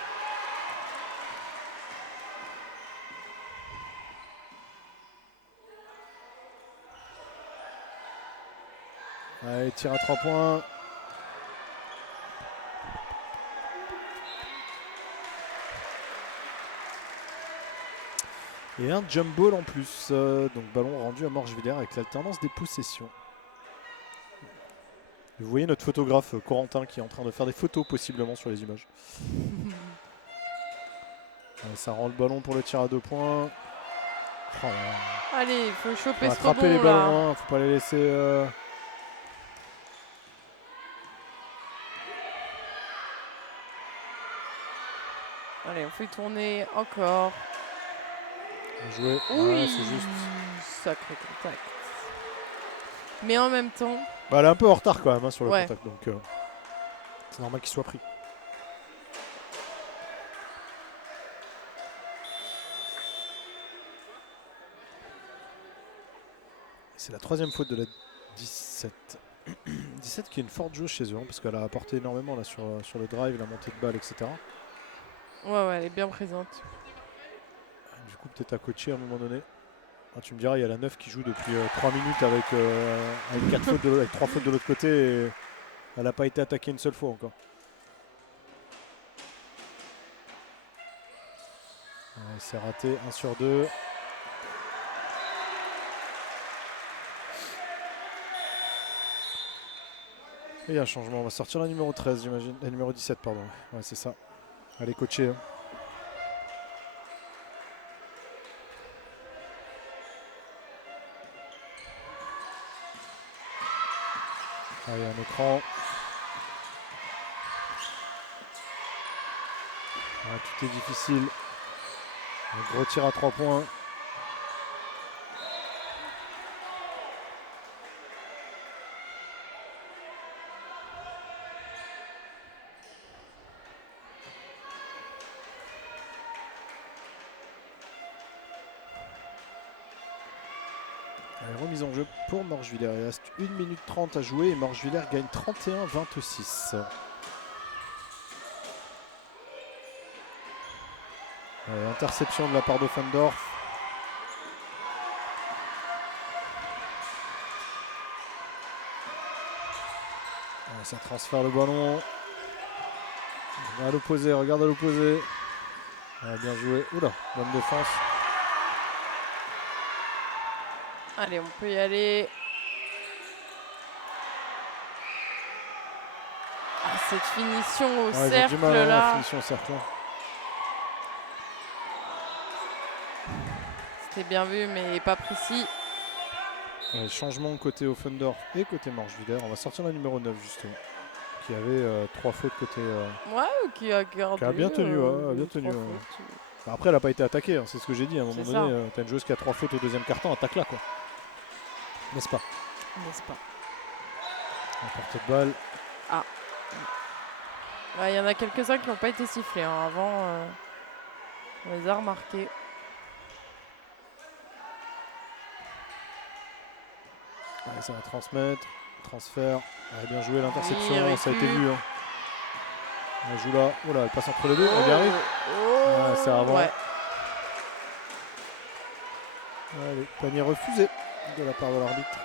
Allez, tir à 3 points. Et un jump ball en plus, donc ballon rendu à Morgevillers avec l'alternance des possessions. Vous voyez notre photographe Corentin qui est en train de faire des photos possiblement sur les images. Ça rend le ballon pour le tir à 2 points. Oh là là. Allez, il faut choper ce Attraper rebond les là. ballons, hein, faut pas les laisser... Allez, on fait tourner encore. Bien joué. Oui, C'est juste. sacré contact. Mais en même temps, Bah, elle est un peu en retard quand même hein, sur le Ouais. contact, donc c'est normal qu'il soit pris. C'est la 3e faute de la 17. 17 qui est une forte joueuse chez eux, hein, parce qu'elle a apporté énormément là, sur le drive, la montée de balle, etc. ouais, elle est bien présente. Du coup, peut-être à coacher à un moment donné. Ah, tu me diras, il y a la 9 qui joue depuis 3 minutes avec 3 fautes de l'autre côté et elle n'a pas été attaquée une seule fois encore. Ouais, c'est raté, 1 sur 2. Et il y a un changement, on va sortir la numéro 13 j'imagine, la numéro 17 pardon. Ouais, c'est ça. Allez coacher. Hein. Allez, un écran. Ouais, tout est difficile. Un gros tir à 3 points. Allez, remise en jeu pour Morgevillers. Il reste 1 minute 30 à jouer et Morgevillers gagne 31-26. Interception de la part d'Offendorf. Ça transfère le ballon. À l'opposé, regarde à l'opposé. Bien joué. Oula, bonne défense. Allez, on peut y aller. Ah, cette finition au Ils ont cercle du mal, hein, la là. finition au cercle. C'est bien vu, mais pas précis. Ouais, changement côté Offendorf et côté Morschwiller. On va sortir la numéro 9 justement. Qui avait 3 fautes côté. Ouais, qui a gardé. Qui a bien tenu, ouais, bien 3 tenu. fautes. Bah, après, elle n'a pas été attaquée, hein, c'est ce que j'ai dit. À un moment C'est donné, t'as une joueuse qui a 3 fautes au deuxième carton, attaque là quoi. N'est-ce pas? N'est-ce pas? Un porte-de-balle. Il y en a quelques-uns qui n'ont pas été sifflés. Hein. Avant, on les a remarqués. Ouais, ça va transmettre. Transfert. Elle a bien joué l'interception, Oui, ça a été récup. vu. Hein. Elle joue là. Oh là, elle passe entre les deux, elle y arrive. Ouais, c'est avant. Ouais. Allez, panier refusé de la part de l'arbitre.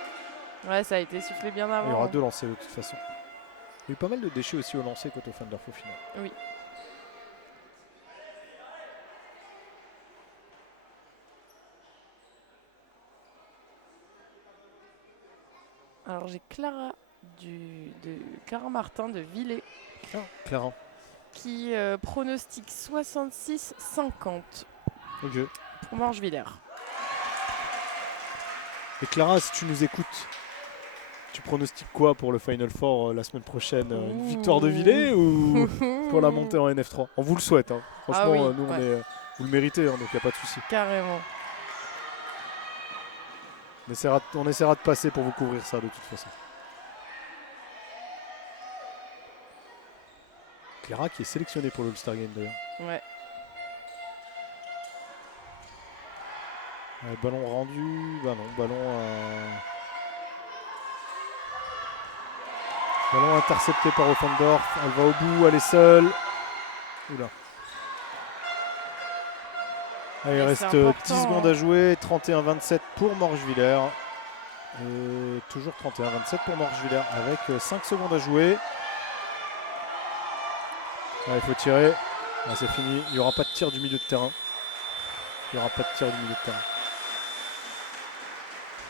Ouais, ça a été sifflé bien avant. Il y aura 2 lancers de toute façon. Il y a eu pas mal de déchets aussi au lancer côté Offendorf au final. Oui. Alors j'ai Clara Clara Martin de Villers Clara. qui pronostique 66-50 Ok. pour Morschwiller. Et Clara, si tu nous écoutes, tu pronostiques quoi pour le Final Four la semaine prochaine? Une victoire de Villers ou pour la montée en NF3? On vous le souhaite. Hein. Franchement, oui, nous, ouais. vous le méritez, hein, donc il n'y a pas de souci. Carrément. On essaiera de passer pour vous couvrir ça de toute façon. Clara qui est sélectionnée pour l'All-Star Game d'ailleurs. Ouais. Ballon rendu, bah non, ballon intercepté par Offendorf, elle va au bout, elle est seule. Oula. Allez, il Et reste c'est 10 important, secondes hein. à jouer, 31-27 pour Morschwiller. Et toujours 31-27 pour Morschwiller avec 5 secondes à jouer. Il faut tirer. Ah, c'est fini, il n'y aura pas de tir du milieu de terrain.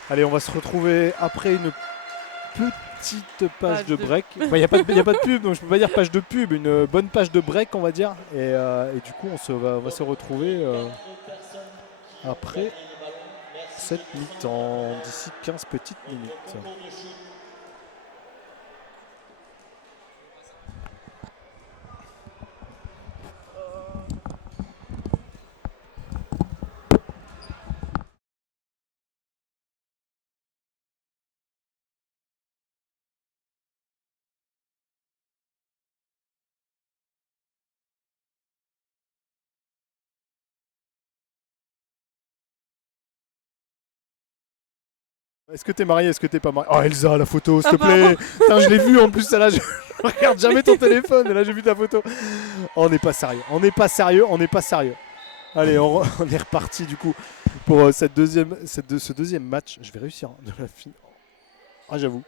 Allez, on va se retrouver après une petite page de break. Il n'y a pas de pub, donc je peux pas dire page de pub, une bonne page de break, on va dire. Et du coup, on va se retrouver après cette mi-temps, d'ici 15 petites minutes. Est-ce que t'es marié, est-ce que t'es pas marié? Oh Elsa, la photo, s'il te plaît. Putain, je l'ai vu en plus, celle-là, je regarde jamais ton téléphone, et là j'ai vu ta photo. Oh, on n'est pas sérieux. Allez, on est reparti du coup pour ce deuxième match. Je vais réussir de la fin. Ah j'avoue.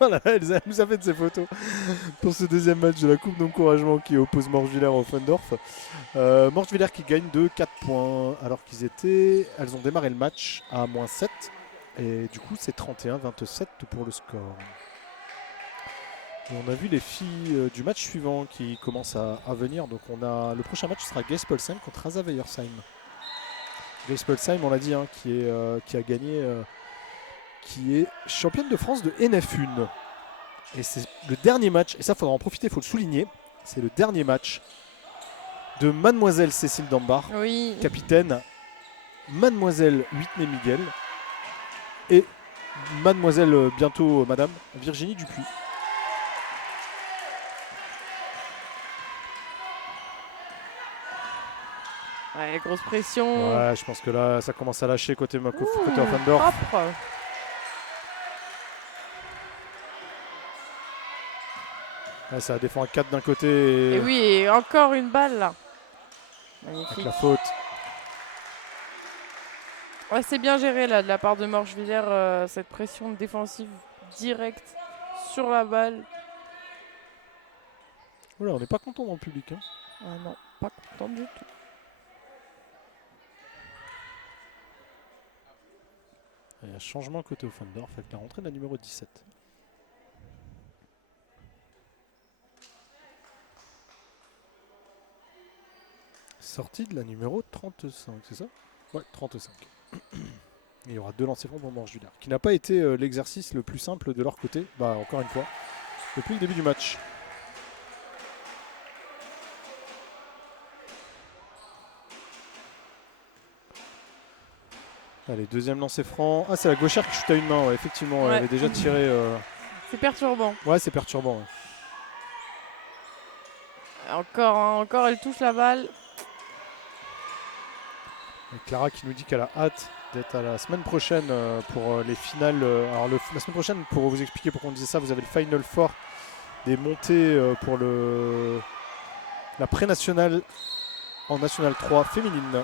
Voilà, Elsa nous a fait de ces photos pour ce deuxième match de la Coupe d'encouragement qui oppose Morschwiller au Offendorf. Morschwiller qui gagne de 4 points alors elles ont démarré le match à -7 et du coup c'est 31-27 pour le score. Et on a vu les filles du match suivant qui commencent à venir. Donc le prochain match sera Geispolsheim contre Asa Weyersheim. Geispolsheim, on l'a dit, hein, qui a gagné, qui est championne de France de NF1. Et c'est le dernier match, et ça faudra en profiter, il faut le souligner, c'est le dernier match de Mademoiselle Cécile Dambach, Oui. capitaine, Mademoiselle Whitney Miguel et Mademoiselle, bientôt Madame Virginie Dupuis. Ouais, grosse pression. Ouais, je pense que là, ça commence à lâcher côté Offendorf. Propre. Ouais, ça défend à 4 d'un côté Et oui, et encore une balle là. avec Magnifique. la faute. Ouais, c'est bien géré là de la part de Morschwiller, cette pression défensive directe sur la balle. Oula, on n'est pas content dans le public. Hein. Ah non, pas content du tout. Il y a un changement côté Offendorf avec la rentrée de la numéro 17. sortie de la numéro 35, c'est ça? Ouais, 35. Et il y aura 2 lancers francs pour Morgevillers, qui n'a pas été l'exercice le plus simple de leur côté, encore une fois, depuis le début du match. Allez, deuxième lancer franc. Ah, c'est la gauchère qui chute à une main, ouais, effectivement, elle avait déjà tiré. C'est perturbant. Ouais, c'est perturbant. Ouais. Encore, elle touche la balle. Et Clara qui nous dit qu'elle a hâte d'être à la semaine prochaine pour les finales. Alors la semaine prochaine, pour vous expliquer pourquoi on disait ça, vous avez le Final Four des montées pour la pré-nationale en National 3 féminine.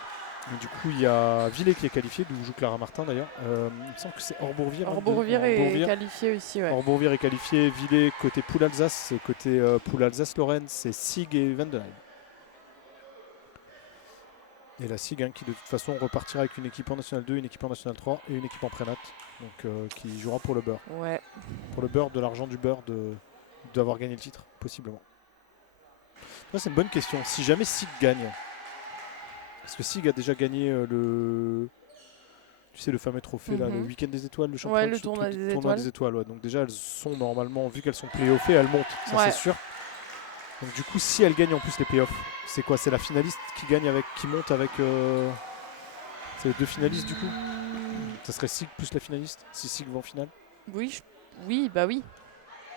Et du coup, il y a Villers qui est qualifié, d'où joue Clara Martin d'ailleurs. Il me semble que c'est Orbourvire. Orbourvire est qualifié aussi, ouais. Orbourvire est qualifié, Villers côté Poule Alsace, côté Poule Alsace-Lorraine, c'est Sig et Vendenheim. Et la SIG qui de toute façon repartira avec une équipe en National 2, une équipe en National 3 et une équipe en Prénat. Donc qui jouera pour le beurre. Ouais. Pour le beurre, de l'argent du beurre d'avoir gagné le titre, possiblement. Ça c'est une bonne question. Si jamais SIG gagne, parce que SIG a déjà gagné le fameux trophée là, le week-end des étoiles, le championnat, ouais, le tournoi des étoiles. Ouais. Donc déjà elles sont normalement, vu qu'elles sont playoffées, elles montent, ça c'est sûr. Donc du coup, si elle gagne en plus les playoffs, c'est quoi? C'est la finaliste qui monte avec... C'est les 2 finalistes du coup? Ça serait SIG plus la finaliste, si SIG va en finale? Oui, bah oui.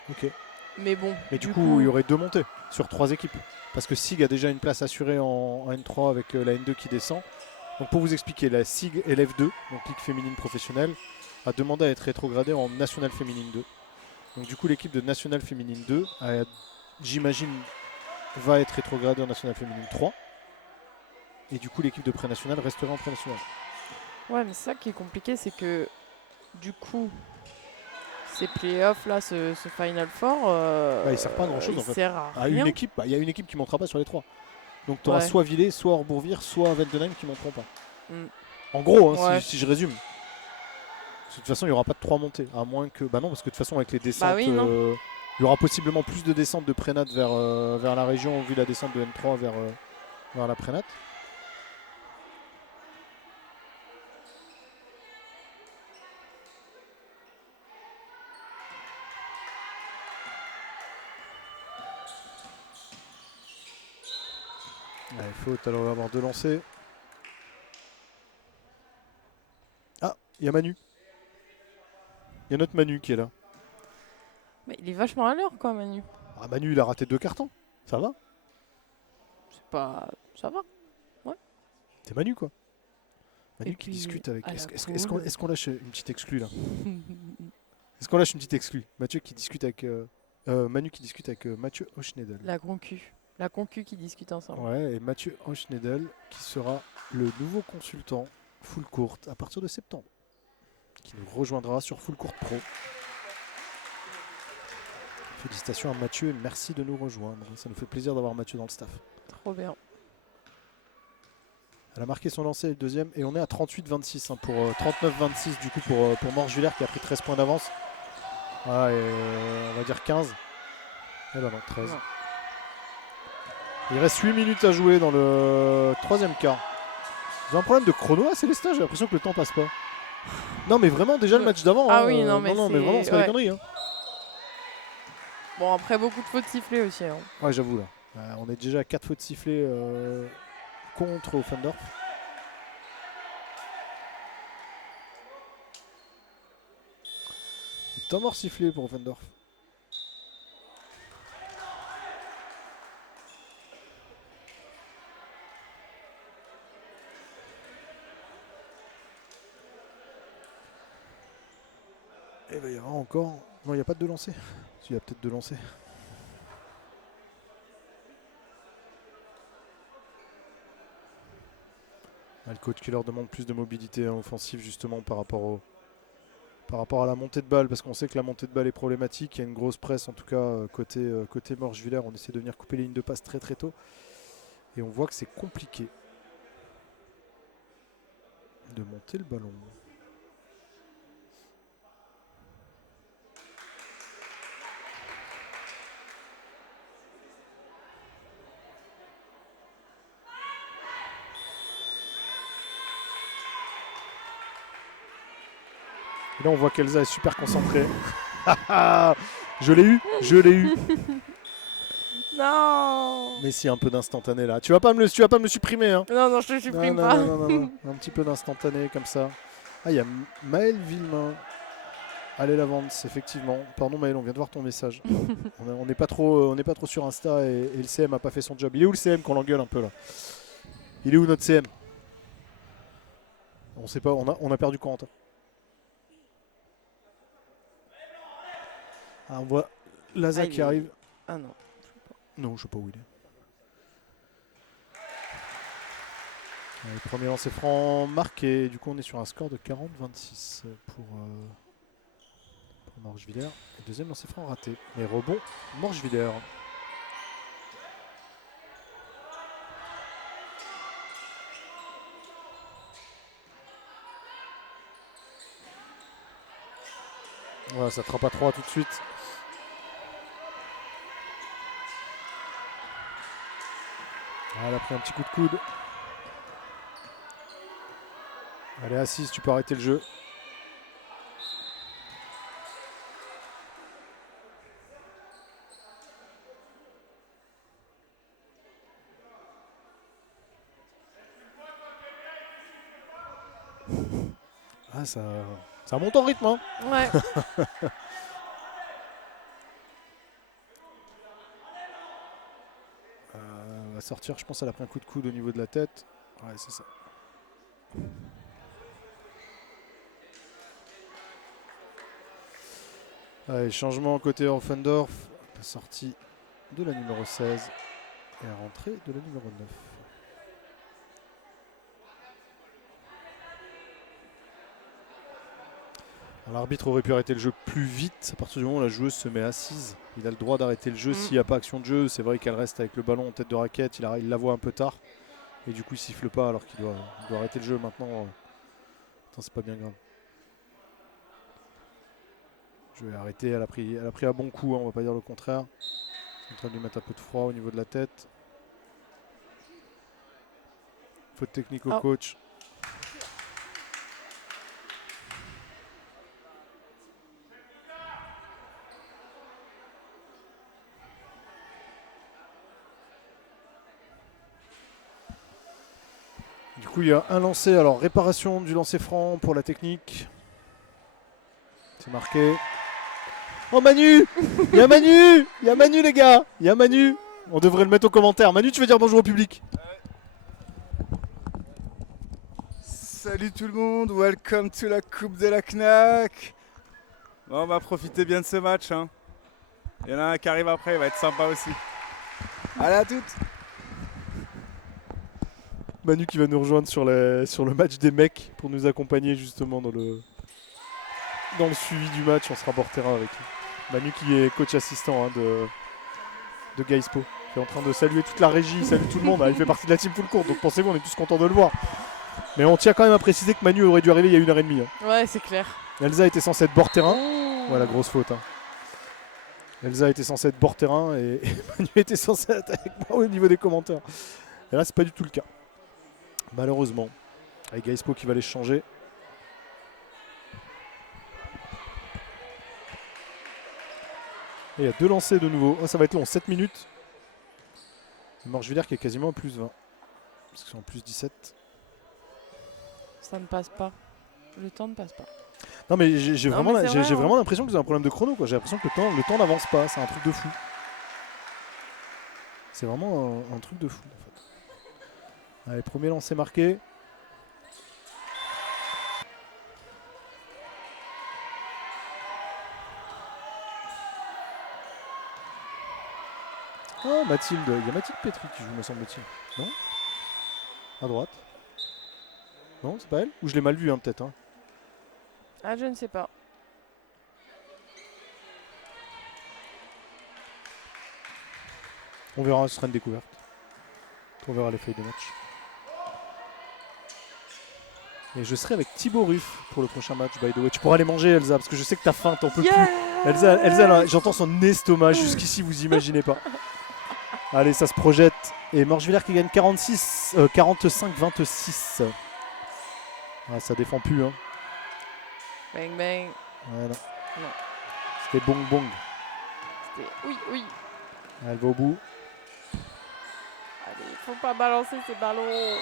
Ok. Mais bon. Mais du coup, il y aurait 2 montées sur 3 équipes. Parce que SIG a déjà une place assurée en N3 avec la N2 qui descend. Donc pour vous expliquer, la SIG LF2, donc Ligue féminine professionnelle, a demandé à être rétrogradée en National Féminine 2. Donc du coup, l'équipe de National Féminine 2 j'imagine, va être rétrogradée en National Féminine 3. Et du coup, l'équipe de pré-national restera en pré-national. Ouais, mais ça qui est compliqué, c'est que du coup, ces playoffs là, ce Final Four, il sert pas à grand chose en fait. Sert à rien. Il y a une équipe qui montera pas sur les 3. Donc tu auras soit Villers, soit Orbourvire, soit Vendenheim qui monteront pas. En gros, si je résume. De toute façon, il n'y aura pas de 3 montées. À moins que. Bah non, parce que de toute façon, avec les descentes. Il y aura possiblement plus de descentes de Prénat vers la région, vu la descente de N3 vers la Prénat. Allez, faute, alors on va avoir 2 lancers. Ah, il y a Manu. Il y a notre Manu qui est là. Mais il est vachement à l'heure quoi, Manu. Ah, Manu, il a raté 2 cartons. Ça va? C'est pas... Ça va. Ouais. C'est Manu quoi. Manu Et qui puis, discute avec... cool. Est-ce qu'on lâche une petite exclue là? Est-ce qu'on lâche une petite exclue? Mathieu qui discute avec... Manu qui discute avec Mathieu Hochschnedel. La concu qui discute ensemble. Ouais, et Mathieu Hochschnedel qui sera le nouveau consultant full court à partir de septembre. Qui nous rejoindra sur Full Court Pro. Félicitations à Mathieu et merci de nous rejoindre. Ça nous fait plaisir d'avoir Mathieu dans le staff. Trop bien. Elle a marqué son lancer le deuxième et on est à 38-26 pour 39-26 du coup pour Morgevillers qui a pris 13 points d'avance. Ah, et, on va dire 15. Eh ben non, 13. Non. Il reste 8 minutes à jouer dans le 3e quart. Ils ont un problème de chrono à Célestin, j'ai l'impression que le temps passe pas. Non mais vraiment déjà le match d'avant. Ah oui, non mais vraiment c'est pas des conneries. Hein. Bon après beaucoup de fautes sifflées aussi. Hein. Ouais j'avoue là. On est déjà à 4 fautes sifflées contre Offendorf. Temps mort sifflé pour Offendorf. Et il va y avoir encore... Non, il n'y a pas de 2 lancers. Il y a peut-être 2 lancers. Le coach qui leur demande plus de mobilité offensive justement par rapport à la montée de balle, parce qu'on sait que la montée de balle est problématique. Il y a une grosse presse en tout cas côté Morgevillers. On essaie de venir couper les lignes de passe très très tôt. Et on voit que c'est compliqué de monter le ballon. Et là, on voit qu'Elsa est super concentrée. Je l'ai eu. Non. Mais si, un peu d'instantané là. Tu vas pas me le supprimer, hein. Non, je te supprime Non, pas. non. Un petit peu d'instantané comme ça. Ah, il y a Maël Villemain. Allez, la Vance, effectivement. Pardon, Maël, on vient de voir ton message. on n'est pas trop sur Insta et le CM a pas fait son job. Il est où le CM qu'on l'engueule un peu là? Il est où notre CM? On sait pas, on a perdu Corentin. Ah, on voit Laza qui arrive. Ah non. Non, je sais pas où il est. Allez, premier lancer franc marqué. Du coup, on est sur un score de 40-26 pour Morgevillers. Deuxième lancer franc raté. Mais rebond, Morgevillers. Voilà, ça attrape à 3 tout de suite. Ah, elle a pris un petit coup de coude. Elle est assise, tu peux arrêter le jeu. Ah, ça monte en rythme, hein. Ouais. Elle va sortir, je pense qu'elle a pris un coup de coude au niveau de la tête. Ouais, c'est ça. Allez, changement côté Offendorf. La sortie de la numéro 16 et la rentrée de la numéro 9. L'arbitre aurait pu arrêter le jeu plus vite à partir du moment où la joueuse se met assise. Il a le droit d'arrêter le jeu s'il n'y a pas action de jeu. C'est vrai qu'elle reste avec le ballon en tête de raquette. Il la voit un peu tard. Et du coup, il siffle pas alors qu'il doit arrêter le jeu maintenant. Attends, c'est pas bien grave. Je vais arrêter. Elle a pris un bon coup, hein, on va pas dire le contraire. C'est en train de lui mettre un peu de froid au niveau de la tête. Faute technique au coach. Du coup, il y a un lancer. Alors, réparation du lancer franc pour la technique. C'est marqué. Oh, Manu! Il y a Manu! Il y a Manu, les gars! Il y a Manu! On devrait le mettre au commentaire. Manu, tu veux dire bonjour au public? Salut tout le monde, welcome to la Coupe de la CNAC. Bon, on va profiter bien de ce match, hein. Il y en a un qui arrive après, il va être sympa aussi. Allez, à toutes! Manu qui va nous rejoindre sur le match des mecs pour nous accompagner justement dans le suivi du match. On sera bord terrain avec lui. Manu qui est coach assistant, hein, de Gaispo, qui est en train de saluer toute la régie, il salue tout le monde. Il fait partie de la team full court, donc pensez-vous, on est tous contents de le voir. Mais on tient quand même à préciser que Manu aurait dû arriver il y a 1h30. Hein. Ouais, c'est clair. Elsa était censée être bord terrain. Voilà, grosse faute. Hein. Elsa était censée être bord terrain et Manu était censé être avec moi au niveau des commentaires. Et là, c'est pas du tout le cas. Malheureusement. Avec Gaispo qui va les changer. Et il y a 2 lancers de nouveau. Oh, ça va être long, 7 minutes. Morgevillers qui est quasiment en plus 20. Parce qu'ils sont en plus 17. Ça ne passe pas. Le temps ne passe pas. Non mais j'ai Non, vraiment, mais c'est vrai, j'ai hein. vraiment l'impression que vous avez un problème de chrono, quoi. J'ai l'impression que le temps n'avance pas. C'est un truc de fou. C'est vraiment un truc de fou en fait. Allez, premier lancer marqué. Oh, Mathilde. Il y a Mathilde Pétri qui joue, me semble-t-il. Non? À droite. Non, c'est pas elle? Ou je l'ai mal vu, hein, peut-être. Hein. Ah, je ne sais pas. On verra, ce sera une découverte. On verra les feuilles de match. Et je serai avec Thibaut Ruff pour le prochain match, by the way. Tu pourras aller manger, Elsa, parce que je sais que t'as faim, t'en peux plus. Elsa là, j'entends son estomac jusqu'ici, vous imaginez pas. Allez, ça se projette. Et Morgevillers qui gagne 45-26. Ah, ça défend plus. Hein. Bang bang. Voilà. Non. C'était bong bong. Oui, oui. Elle va au bout. Allez, faut pas balancer ces ballons.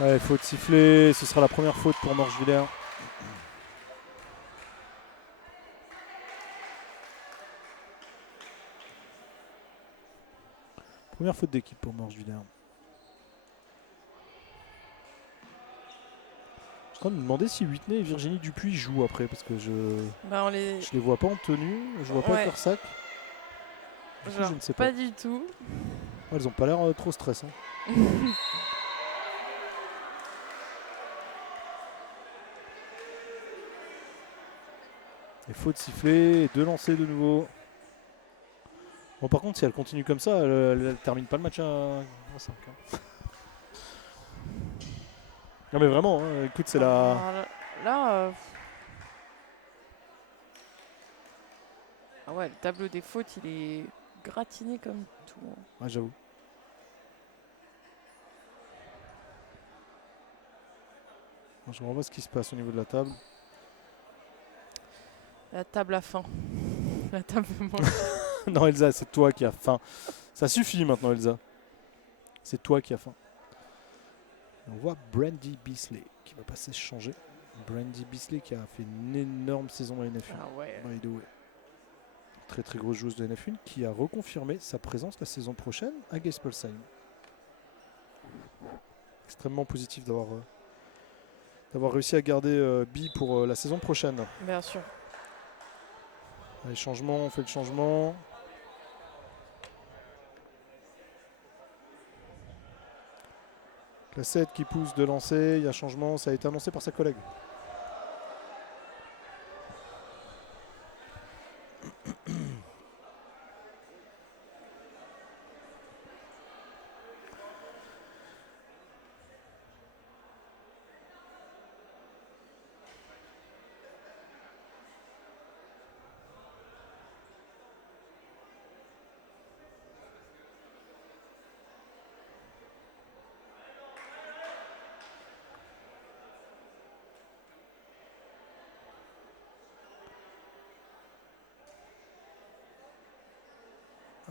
Ouais, faute sifflée. Ce sera la première faute pour Morgevillers. Première faute d'équipe pour Morgevillers. Je suis en train de me demander si Whitney et Virginie Dupuis jouent après parce que je les vois pas en tenue, je vois pas leur sac. Du coup, Genre, je ne sais pas pas. du tout. Elles ont pas l'air trop stress. Hein. Et faute sifflée, et 2 lancers de nouveau. Bon, par contre, si elle continue comme ça, elle termine pas le match à 5. Hein. Non mais vraiment, hein, écoute, c'est la... Là, ah ouais, le tableau des fautes, il est gratiné comme tout. Ouais, j'avoue. Je ne vois pas ce qui se passe au niveau de la table. La table a faim. La table mange. Non Elsa, c'est toi qui as faim. Ça suffit maintenant Elsa. C'est toi qui as faim. On voit Brandy Beasley qui va passer se changer. Brandy Beasley qui a fait une énorme saison à NF1. Ah ouais. By the way. Très très grosse joueuse de NF1 qui a reconfirmé sa présence la saison prochaine à Geispolsheim. Extrêmement positif d'avoir réussi à garder Bi pour la saison prochaine. Bien sûr. Allez, changement, on fait le changement. La 7 qui pousse de lancer, il y a changement, ça a été annoncé par sa collègue.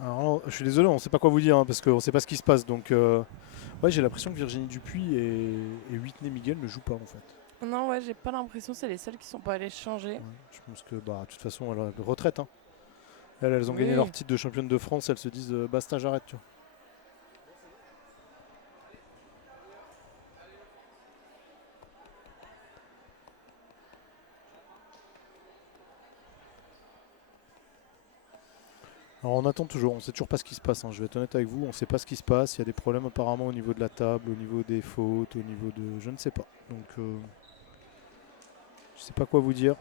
Alors, je suis désolé, on ne sait pas quoi vous dire parce qu'on ne sait pas ce qui se passe. Donc, ouais, j'ai l'impression que Virginie Dupuis et Whitney Miguel ne jouent pas en fait. Non, ouais, j'ai pas l'impression, c'est les seules qui sont pas allées changer. Ouais, je pense que, bah, de toute façon, elles retraite. Hein. Elles ont gagné Oui. leur titre de championne de France. Elles se disent basta, j'arrête. Tu vois. Alors on attend toujours, on ne sait toujours pas ce qui se passe, hein. Je vais être honnête avec vous, on ne sait pas ce qui se passe, il y a des problèmes apparemment au niveau de la table, au niveau des fautes, au niveau de... je ne sais pas. Donc je ne sais pas quoi vous dire.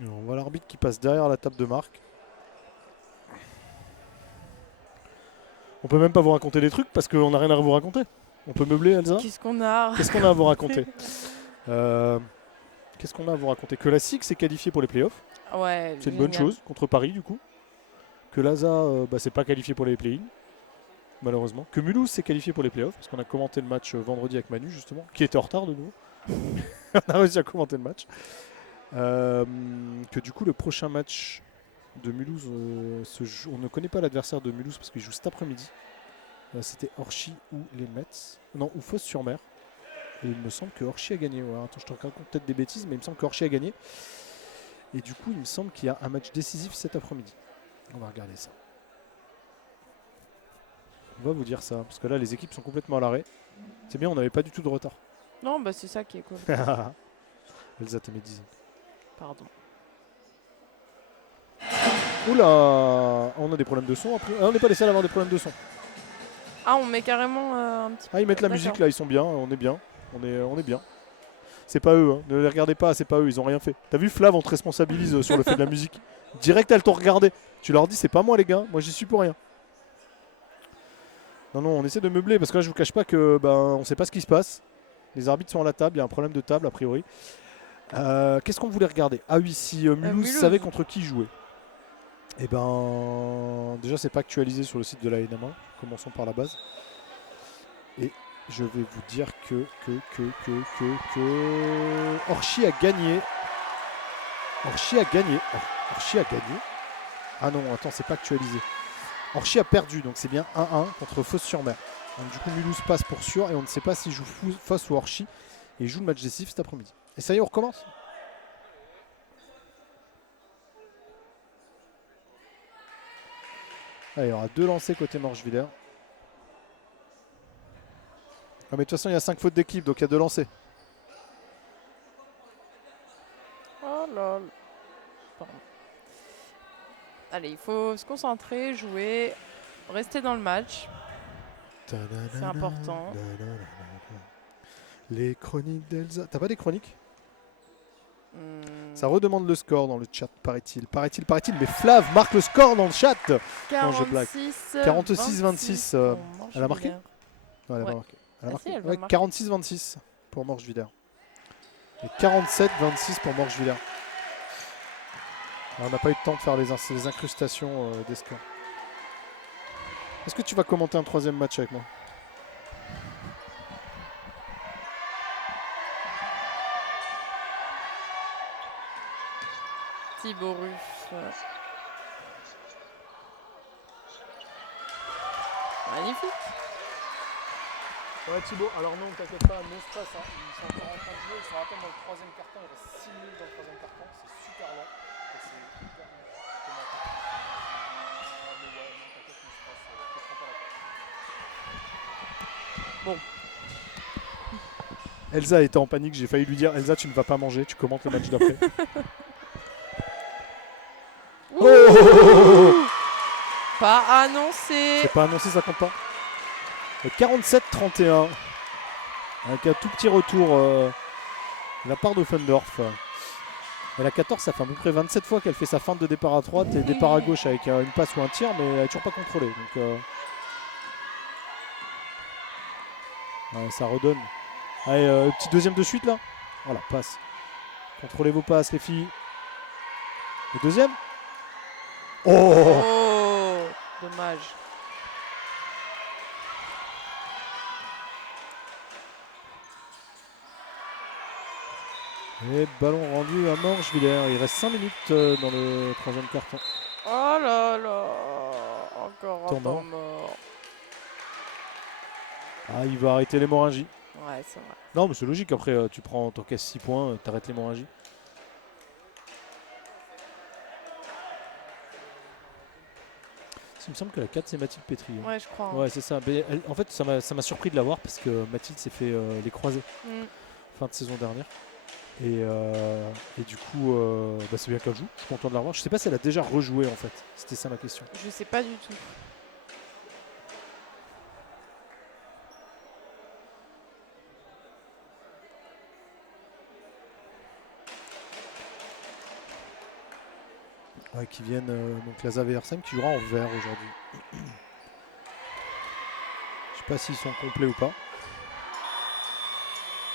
Et on voit l'arbitre qui passe derrière la table de marque. On peut même pas vous raconter des trucs parce qu'on n'a rien à vous raconter. On peut meubler, Elsa? Qu'est-ce qu'on a? Qu'est-ce qu'on a à vous raconter? Qu'est-ce qu'on a à vous raconter? Que la SIG s'est qualifiée pour les playoffs. Ouais, C'est une bonne chose contre Paris du coup. Que l'ASA s'est pas qualifié pour les play-in, malheureusement. Que Mulhouse s'est qualifié pour les playoffs, parce qu'on a commenté le match vendredi avec Manu justement, qui était en retard de nouveau. On a réussi à commenter le match. Que du coup le prochain match de Mulhouse, on ne connaît pas l'adversaire de Mulhouse parce qu'il joue cet après-midi. C'était Orchy ou les Mets. Non, ou Fos-sur-Mer. Et il me semble que Orchy a gagné. Ouais, attends, je te raconte peut-être des bêtises, mais il me semble que Orchy a gagné. Et du coup, il me semble qu'il y a un match décisif cet après-midi. On va regarder ça. On va vous dire ça, parce que là, les équipes sont complètement à l'arrêt. C'est bien, on n'avait pas du tout de retard. Non, bah c'est ça qui est cool. Elsa te met 10 ans. Pardon. Oula, on a des problèmes de son après. Ah, on n'est pas les seuls à avoir des problèmes de son. Ah, on met carrément un petit peu. Ah, ils mettent la musique là, ils sont bien, on est bien. On est bien. C'est pas eux, hein. Ne les regardez pas, c'est pas eux, ils ont rien fait. T'as vu Flav, on te responsabilise sur le fait de la musique. Direct, elles t'ont regardé. Tu leur dis, c'est pas moi les gars, moi j'y suis pour rien. Non, on essaie de meubler parce que là, je vous cache pas que on sait pas ce qui se passe. Les arbitres sont à la table, il y a un problème de table a priori. Qu'est-ce qu'on voulait regarder? Ah oui, si Mulhouse savait contre qui jouer. Eh ben, déjà, c'est pas actualisé sur le site de la NM1. Commençons par la base. Et je vais vous dire que Orchi a gagné. Orchi a gagné. Orchi a gagné. Ah non, attends, c'est pas actualisé. Orchi a perdu, donc c'est bien 1-1 contre Fos-sur-Mer. Donc du coup, Mulhouse passe pour sûr et on ne sait pas s'il joue Fos ou Orchi. Et il joue le match décisif cet après-midi. Et ça y est, on recommence. Allez, il y aura 2 lancers côté Morgevillers. Ah mais de toute façon, il y a 5 fautes d'équipe, donc il y a 2 lancers. Oh là là. Pardon. Allez, il faut se concentrer, jouer, rester dans le match. C'est important. Les chroniques d'Elsa. T'as pas des chroniques? Ça redemande le score dans le chat, paraît-il. Paraît-il. Mais Flav marque le score dans le chat. Non, je blague. 46-26. Elle a marqué? Non, elle a pas marqué. Elle a marqué. Si, elle va Ouais, marquer. 46-26 pour Morgevillers. Et 47-26 pour Morgevillers. On n'a pas eu le temps de faire les incrustations des scores. Est-ce que tu vas commenter un 3e match avec moi? Thibaut Ruff. Magnifique. Ouais Thibaut, alors non, t'inquiète pas, no stress, hein. Ils sont encore en train de jouer, ils sont à peine dans le 3e carton, il reste 6 minutes dans le 3e carton, c'est super long. Et c'est hyper long. Mais ouais, non, t'inquiète, no stress, te prends pas la tête. Bon. Elsa était en panique, j'ai failli lui dire Elsa, tu ne vas pas manger, tu commentes le match d'après. Oh, Pas annoncé. c'est pas annoncé, ça compte pas. Et 47-31. Avec un tout petit retour de la part d'Offendorf. Elle a 14, ça fait à peu près 27 fois qu'elle fait sa feinte de départ à droite et départ à gauche avec une passe ou un tir, mais elle n'est toujours pas contrôlée. Donc, ouais, ça redonne. Allez, petit deuxième de suite là. Voilà, passe. Contrôlez vos passes, les filles. Le deuxième. Oh, Oh, dommage. Et ballon rendu à Morgevillers. Il reste 5 minutes dans le 3e carton. Oh là là. Encore un Temps temps mort. mort. Ah, il va arrêter l'hémorragie. Ouais, c'est vrai. Non, mais c'est logique. Après, tu prends, t'encaisses 6 points, t'arrêtes l'hémorragie. Il me semble que la 4, c'est Mathilde Pétri. Hein. Ouais, je crois. Ouais, c'est ça. Mais en fait, ça m'a surpris de la voir parce que Mathilde s'est fait les croisés fin de saison dernière. Et du coup, bah, c'est bien qu'elle joue. Je suis content de la revoir. Je sais pas si elle a déjà rejoué en fait. C'était ça ma question. Je sais pas du tout. Ouais, qui viennent donc la Zaversheim qui jouera en vert aujourd'hui. Je sais pas s'ils sont complets ou pas.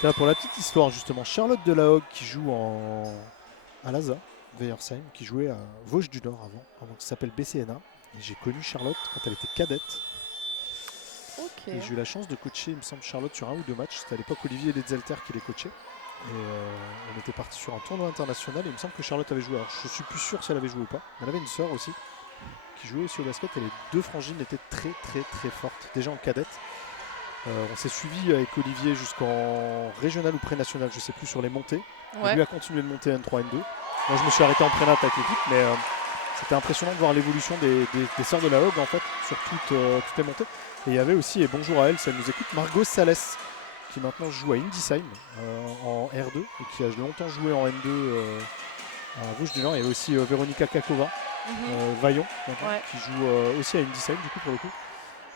Là, pour la petite histoire justement, Charlotte Delahogue qui joue à Laza, Veyersheim, qui jouait à Vosges du Nord avant que ça s'appelle BCNA. Et j'ai connu Charlotte quand elle était cadette. Ok. Et j'ai eu la chance de coacher, il me semble, Charlotte sur 1 ou 2 matchs. C'était à l'époque Olivier Letzelter qui les coachait. Et on était parti sur un tournoi international et il me semble que Charlotte avait joué. Alors je suis plus sûr si elle avait joué ou pas. Elle avait une sœur aussi qui jouait aussi au basket et les 2 frangines étaient très très très fortes, déjà en cadette. On s'est suivi avec Olivier jusqu'en régional ou pré-national, je sais plus, sur les montées. Ouais. Lui a continué de monter N3, N2. Moi je me suis arrêté en pré-nat avec l'équipe, mais c'était impressionnant de voir l'évolution des sœurs de la Hogue en fait, sur toutes les montées. Et il y avait aussi, et bonjour à elle, si elle nous écoute, Margot Salès, qui maintenant joue à Indisheim en R2 et qui a longtemps joué en N2 à Vosges du Nord. Il y avait aussi Véronica Kakova, Vaillon, Ouais. qui joue aussi à Indisheim du coup pour le coup.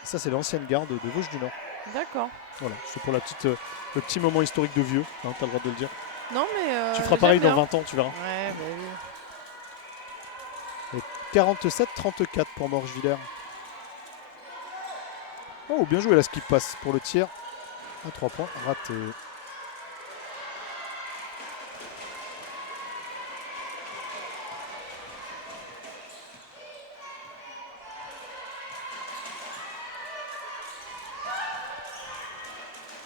Et ça c'est l'ancienne garde de Vosges du Nord. D'accord. Voilà, c'est pour le petit moment historique de vieux, hein, t'as le droit de le dire. Non, mais. Tu feras pareil j'aime dans bien. 20 ans, tu verras. Ouais, bah oui. 47-34 pour Morgevillers. Oh, bien joué la skip pass pour le tir. À 3 points, raté.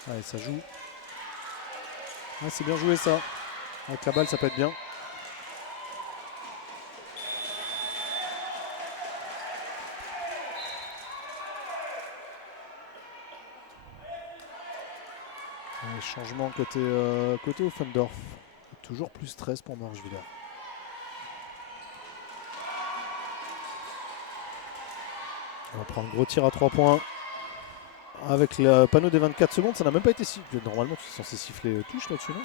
Allez, ça joue. Ah, c'est bien joué ça. Avec la balle, ça peut être bien. Allez, changement côté Offendorf. Toujours plus stress pour Morgeviller. On va prendre un gros tir à 3 points. Avec le panneau des 24 secondes, ça n'a même pas été sifflé. Normalement, tu es censé siffler touche là-dessus, non?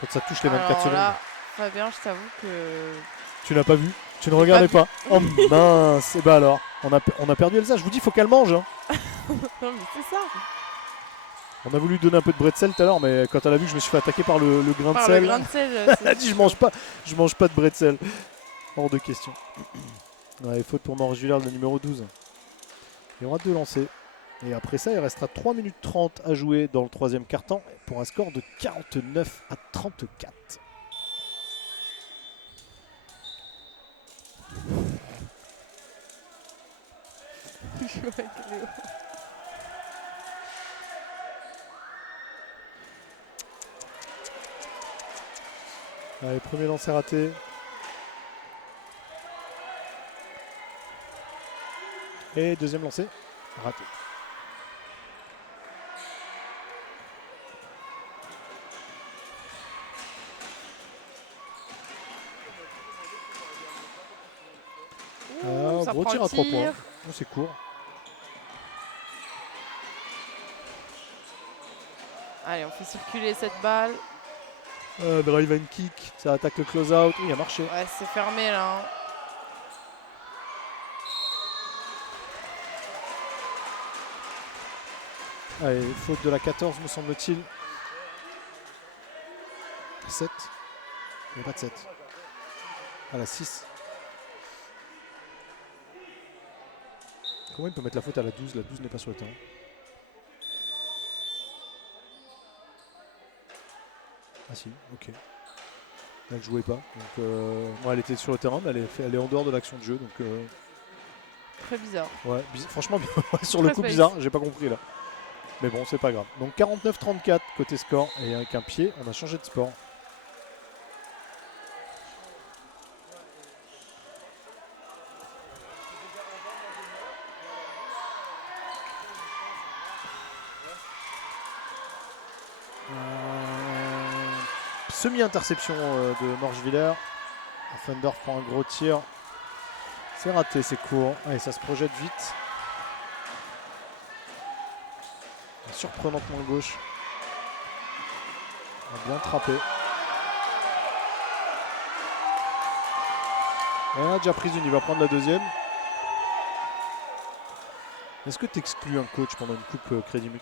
Quand ça touche les 24 secondes. Là, Fabien, je t'avoue que... Tu n'as pas vu? Tu ne regardais pas? Oh mince! Et bah alors, on a perdu Elsa. Je vous dis, il faut qu'elle mange. Hein. Non, mais c'est ça. On a voulu lui donner un peu de bretzel tout à l'heure, mais quand elle a vu que je me suis fait attaquer par le grain de sel, Le grain de sel, elle a dit je mange pas de bretzel. Hors de question. Ouais, faute pour Morgeviller, le numéro 12. Il y aura 2 lancers. Et après ça, il restera 3 minutes 30 à jouer dans le 3e quart-temps pour un score de 49 à 34. Allez, premier lancer raté. Et deuxième lancé, raté. Gros tir à 3 points. Oh, c'est court. Allez, on fait circuler cette balle. Drive and kick, ça attaque le close-out. Oui, il a marché. Ouais, c'est fermé là. Hein. Allez, faute de la 14 me semble-t-il. 7. Il n'y a pas de 7. Ah, la 6. Comment il peut mettre la faute à la 12? La 12 n'est pas sur le terrain. Ah si, ok. Elle ne jouait pas. Donc, moi, elle était sur le terrain, mais elle est en dehors de l'action de jeu. Donc, Très bizarre. ouais, franchement, sur le coup, bizarre. J'ai pas compris là. Mais bon, c'est pas grave. Donc 49-34 côté score. Et avec un pied, on a changé de sport. Semi-interception de Morgeviller. Offendorf prend un gros tir. C'est raté, c'est court. Allez, ça se projette vite. Surprenante main gauche. On a bien trappé. Et on a déjà pris une, il va prendre la deuxième. Est-ce que tu exclues un coach pendant une coupe Crédit Mut?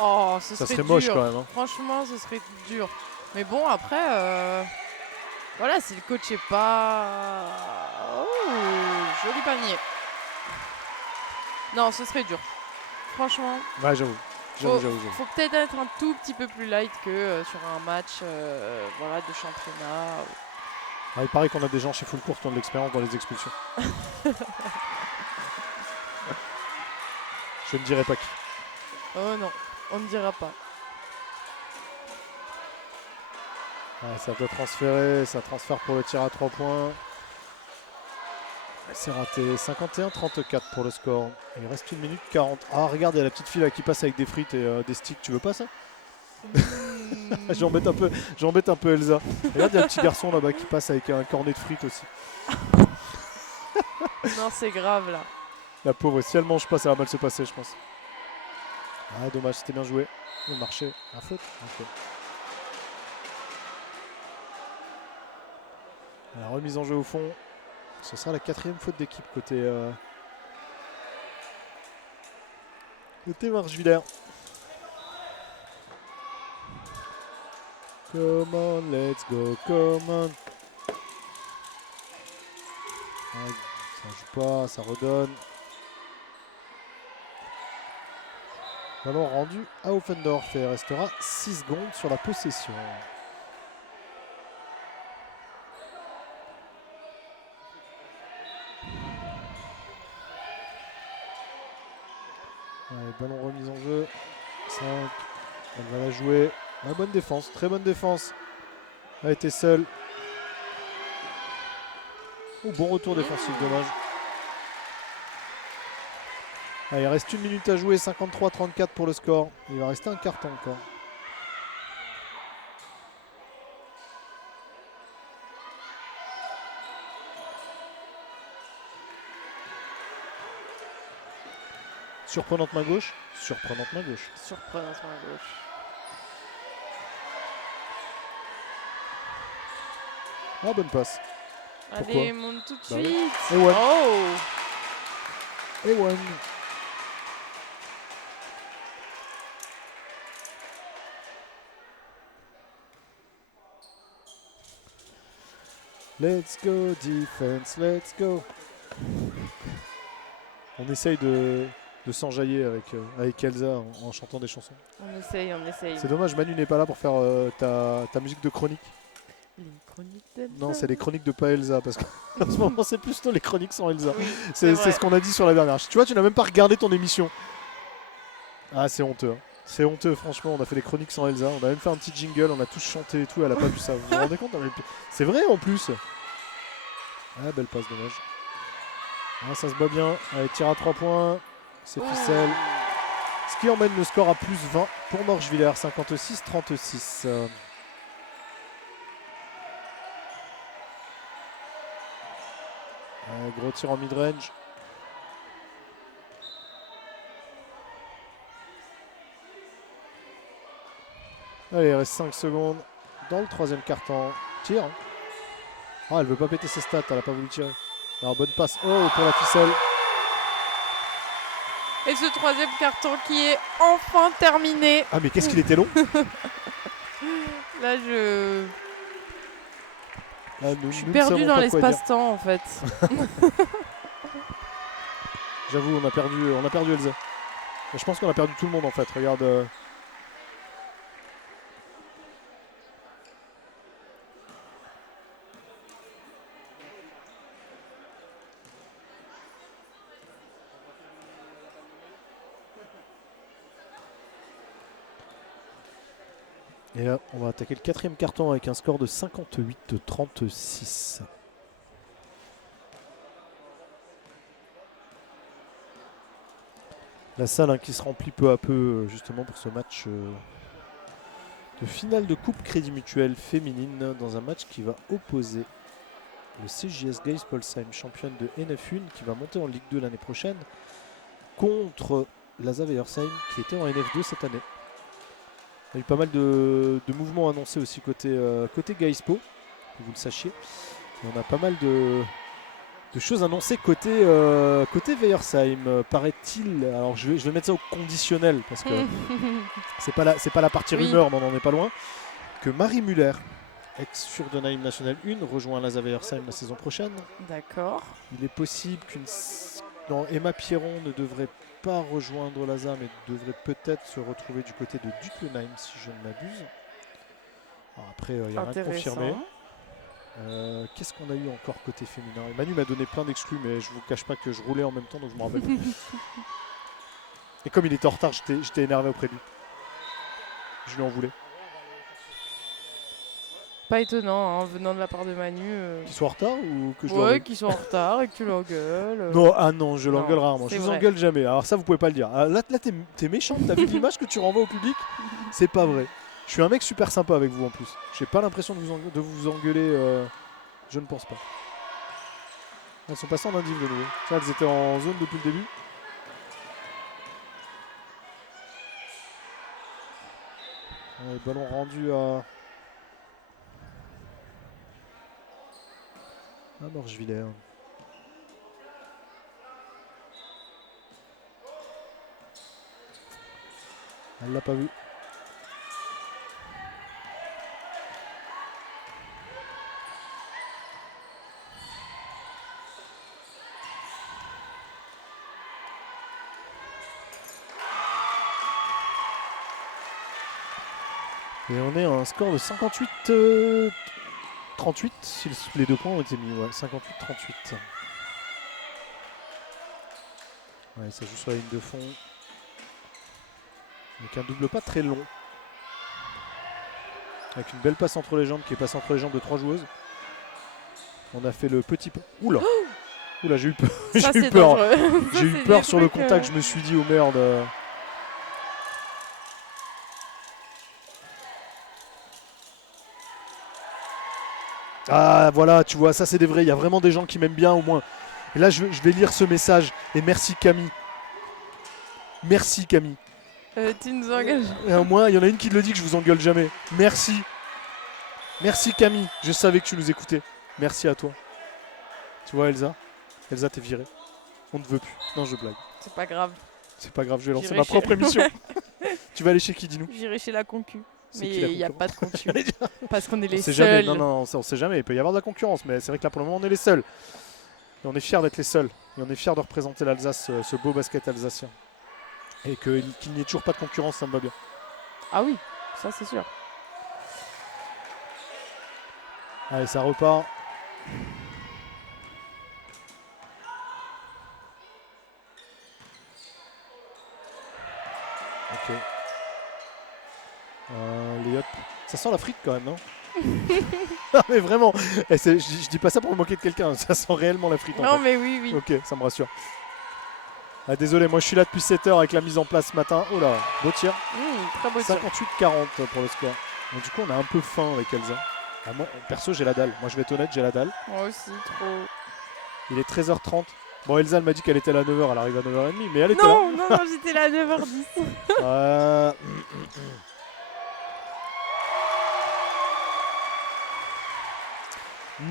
Oh, ça serait moche quand même. Hein. Franchement, ce serait dur. Mais bon, après, voilà, si le coach est pas... Oh, joli panier. Non, ce serait dur. Franchement. Ouais, j'avoue. Faut peut-être être un tout petit peu plus light que sur un match voilà, de championnat. Ah, il paraît qu'on a des gens chez Full Court qui ont de l'expérience dans les expulsions. Je ne dirai pas qui. Oh non, on ne dira pas. Ouais, ça doit transférer, ça transfère pour le tir à 3 points. C'est raté, 51-34 pour le score. Il reste 1 minute 40. Ah regarde, il y a la petite fille là qui passe avec des frites et des sticks, tu veux pas ça? J'embête un peu Elsa. Regarde, il y a un petit garçon là-bas qui passe avec un cornet de frites aussi. Non, c'est grave là. La pauvre, si elle mange pas, ça va mal se passer, je pense. Ah dommage, c'était bien joué. Il marchait. La faute. Okay. La remise en jeu au fond. Ce sera la 4e faute d'équipe côté Morgeviller. Come on, let's go, come on. Ah, ça joue pas, ça redonne. Ballon rendu à Offendorf et il restera 6 secondes sur la possession. Allez, ballon remise en jeu. 5. Elle va la jouer. Ah, bonne défense, très bonne défense. Elle était seule. Oh, bon retour défensif, dommage. Allez, il reste 1 minute à jouer, 53-34 pour le score. Il va rester un carton encore. Surprenante main gauche. Surprenante main gauche. Surprenante main gauche. Ah, bonne passe. Pourquoi? Allez, monte tout de Bah oui. suite. Et one. Oh, Et one. Let's go defense, let's go. On essaye de s'enjailler avec Elsa en chantant des chansons. on essaye, on essaye. C'est dommage, Manu n'est pas là pour faire ta musique de chronique. Les chroniques d'Elsa. Non, c'est les chroniques de pas Elsa, parce qu'en ce moment c'est plutôt les chroniques sans Elsa. Oui, C'est vrai. ce qu'on a dit sur la dernière. Tu vois, tu n'as même pas regardé ton émission. Ah, c'est honteux. Hein. C'est honteux, franchement. On a fait les chroniques sans Elsa. On a même fait un petit jingle. On a tous chanté et tout. Elle a pas vu ça. Vous vous rendez compte? C'est vrai en plus. Ah, belle passe, dommage. Ah, ça se bat bien. Allez, tir à 3 points. C'est ficelle. Ce qui emmène le score à plus 20 pour Morgevillers. 56-36. Gros tir en mid-range. Allez, il reste 5 secondes dans le 3e quart-temps. Tire. Ah, elle veut pas péter ses stats, elle a pas voulu tirer. Alors, bonne passe. Oh, pour la ficelle. Et ce 3e carton qui est enfin terminé. Ah, mais qu'est-ce qu'il était long. Là, je Ah, nous suis ne perdu savons dans pas quoi dire. l'espace-temps en fait. J'avoue, on a perdu Elsa. Je pense qu'on a perdu tout le monde en fait. Regarde. Et là, on va attaquer le 4e carton avec un score de 58-36. La salle qui se remplit peu à peu justement pour ce match de finale de Coupe Crédit Mutuel féminine dans un match qui va opposer le CJS Geispolsheim, championne de NF1 qui va monter en Ligue 2 l'année prochaine, contre l'ASA Veyersheim qui était en NF2 cette année. Il y a eu pas mal de mouvements annoncés aussi côté Gaispo, que vous le sachiez. Et on a pas mal de choses annoncées côté Veyersheim, paraît-il. Alors je vais mettre ça au conditionnel parce que c'est pas la partie Oui. rumeur, mais on n'en est pas loin. Que Marie Muller, ex-Furdenheim National 1, rejoint l'ASA Veyersheim la saison prochaine. D'accord. Il est possible Emma Pierron ne devrait pas rejoindre l'ASA, mais devrait peut-être se retrouver du côté de Dutlenheim si je ne m'abuse. Alors après, il n'y a rien de confirmé. Intéressant. Qu'est-ce qu'on a eu encore côté féminin? Manu m'a donné plein d'exclus, mais je vous cache pas que je roulais en même temps, donc je me rappelle plus. Et comme il était en retard, j'étais énervé auprès de lui. Je lui en voulais. Pas étonnant, hein, venant de la part de Manu. Qu'il soit en retard ou que je Ouais, qu'ils sont en retard et que tu l'engueules. Non, je l'engueule rarement. Je c'est vous vrai. engueule jamais. Alors ça, vous pouvez pas le dire. Ah, là t'es méchante. T'as vu l'image que tu renvoies au public? C'est pas vrai. Je suis un mec super sympa avec vous en plus. J'ai pas l'impression de vous engueuler. Je ne pense pas. Elles sont passées en indiv de nouveau. Ça, elles étaient en zone depuis le début. Ouais, ballon rendu à Morgevillers. Elle l'a pas vu. Et on est à un score de 58-38 si les 2 points ont été mis. Ouais, 58-38. Ouais, ça joue sur la ligne de fond. Avec un double pas très long. Avec une belle passe entre les jambes qui est passée entre les jambes de 3 joueuses. On a fait le petit pas. Oula. Oula, j'ai eu peur. Ça, j'ai eu c'est peur. dangereux. Ça, J'ai eu c'est peur des sur le trucs, contact, je me suis dit oh merde. Ah voilà, tu vois, ça c'est des vrais, il y a vraiment des gens qui m'aiment bien au moins. Et là je vais lire ce message et merci Camille. Merci Camille. Tu nous engages. Et au moins il y en a une qui le dit que je vous engueule jamais. Merci. Merci Camille, je savais que tu nous écoutais. Merci à toi. Tu vois Elsa? Elsa t'es virée. On ne veut plus. Non je blague. C'est pas grave. C'est pas grave, je vais lancer J'irai ma chez- propre émission. Tu vas aller chez qui, dis-nous? J'irai chez la concu. C'est Mais qui, la il n'y a concurrence? pas de concu. Parce qu'on est les On sait seuls. jamais, non, on sait jamais, il peut y avoir de la concurrence, mais c'est vrai que là pour le moment on est les seuls. Et on est fiers d'être les seuls. Et on est fiers de représenter l'Alsace, ce beau basket alsacien. Et qu'il n'y ait toujours pas de concurrence, ça me va bien. Ah oui, ça c'est sûr. Allez, ça repart. Ok. Les hop. Ça sent la frite quand même, non? Ah mais vraiment, je dis pas ça pour me moquer de quelqu'un, ça sent réellement la frite en Non fait. mais oui, oui. Ok, ça me rassure. Ah, désolé, moi je suis là depuis 7 heures avec la mise en place ce matin. Oh là, beau tir. Très beau tir. 58-40 pour le score. Donc, du coup, on a un peu faim avec Elsa. Ah, moi, perso, j'ai la dalle. Moi, je vais être honnête, j'ai la dalle. Moi aussi, trop. Il est 13h30. Bon, Elsa, elle m'a dit qu'elle était là à 9h. Elle arrive à 9h30, mais elle était Non, non, non, j'étais là à 9h10. là.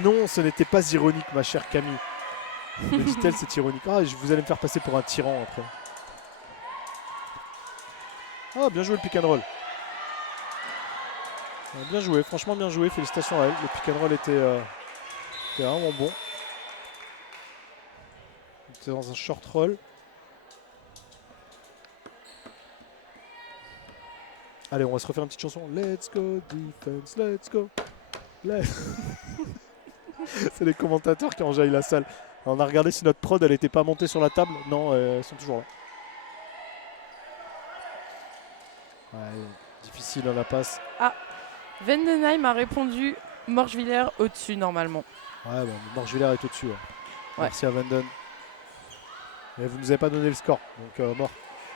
Non, ce n'était pas ironique, ma chère Camille. Me dit-elle, c'est ironique. Ah, vous allez me faire passer pour un tyran après. Ah, bien joué le pick and roll. Bien joué, franchement bien joué. Félicitations à elle. Le pick and roll était vraiment bon. On était dans un short roll. Allez, on va se refaire une petite chanson. Let's go defense, let's go. C'est les commentateurs qui enjaillent la salle. On a regardé si notre prod elle était pas montée sur la table. Non, elles sont toujours là. Ouais, difficile à la passe. Vendenheim a répondu Morgevillers au-dessus normalement. Ouais, bah, Morgevillers est au-dessus. Ouais. Ouais. Merci à Vanden. Et vous nous avez pas donné le score, donc mort.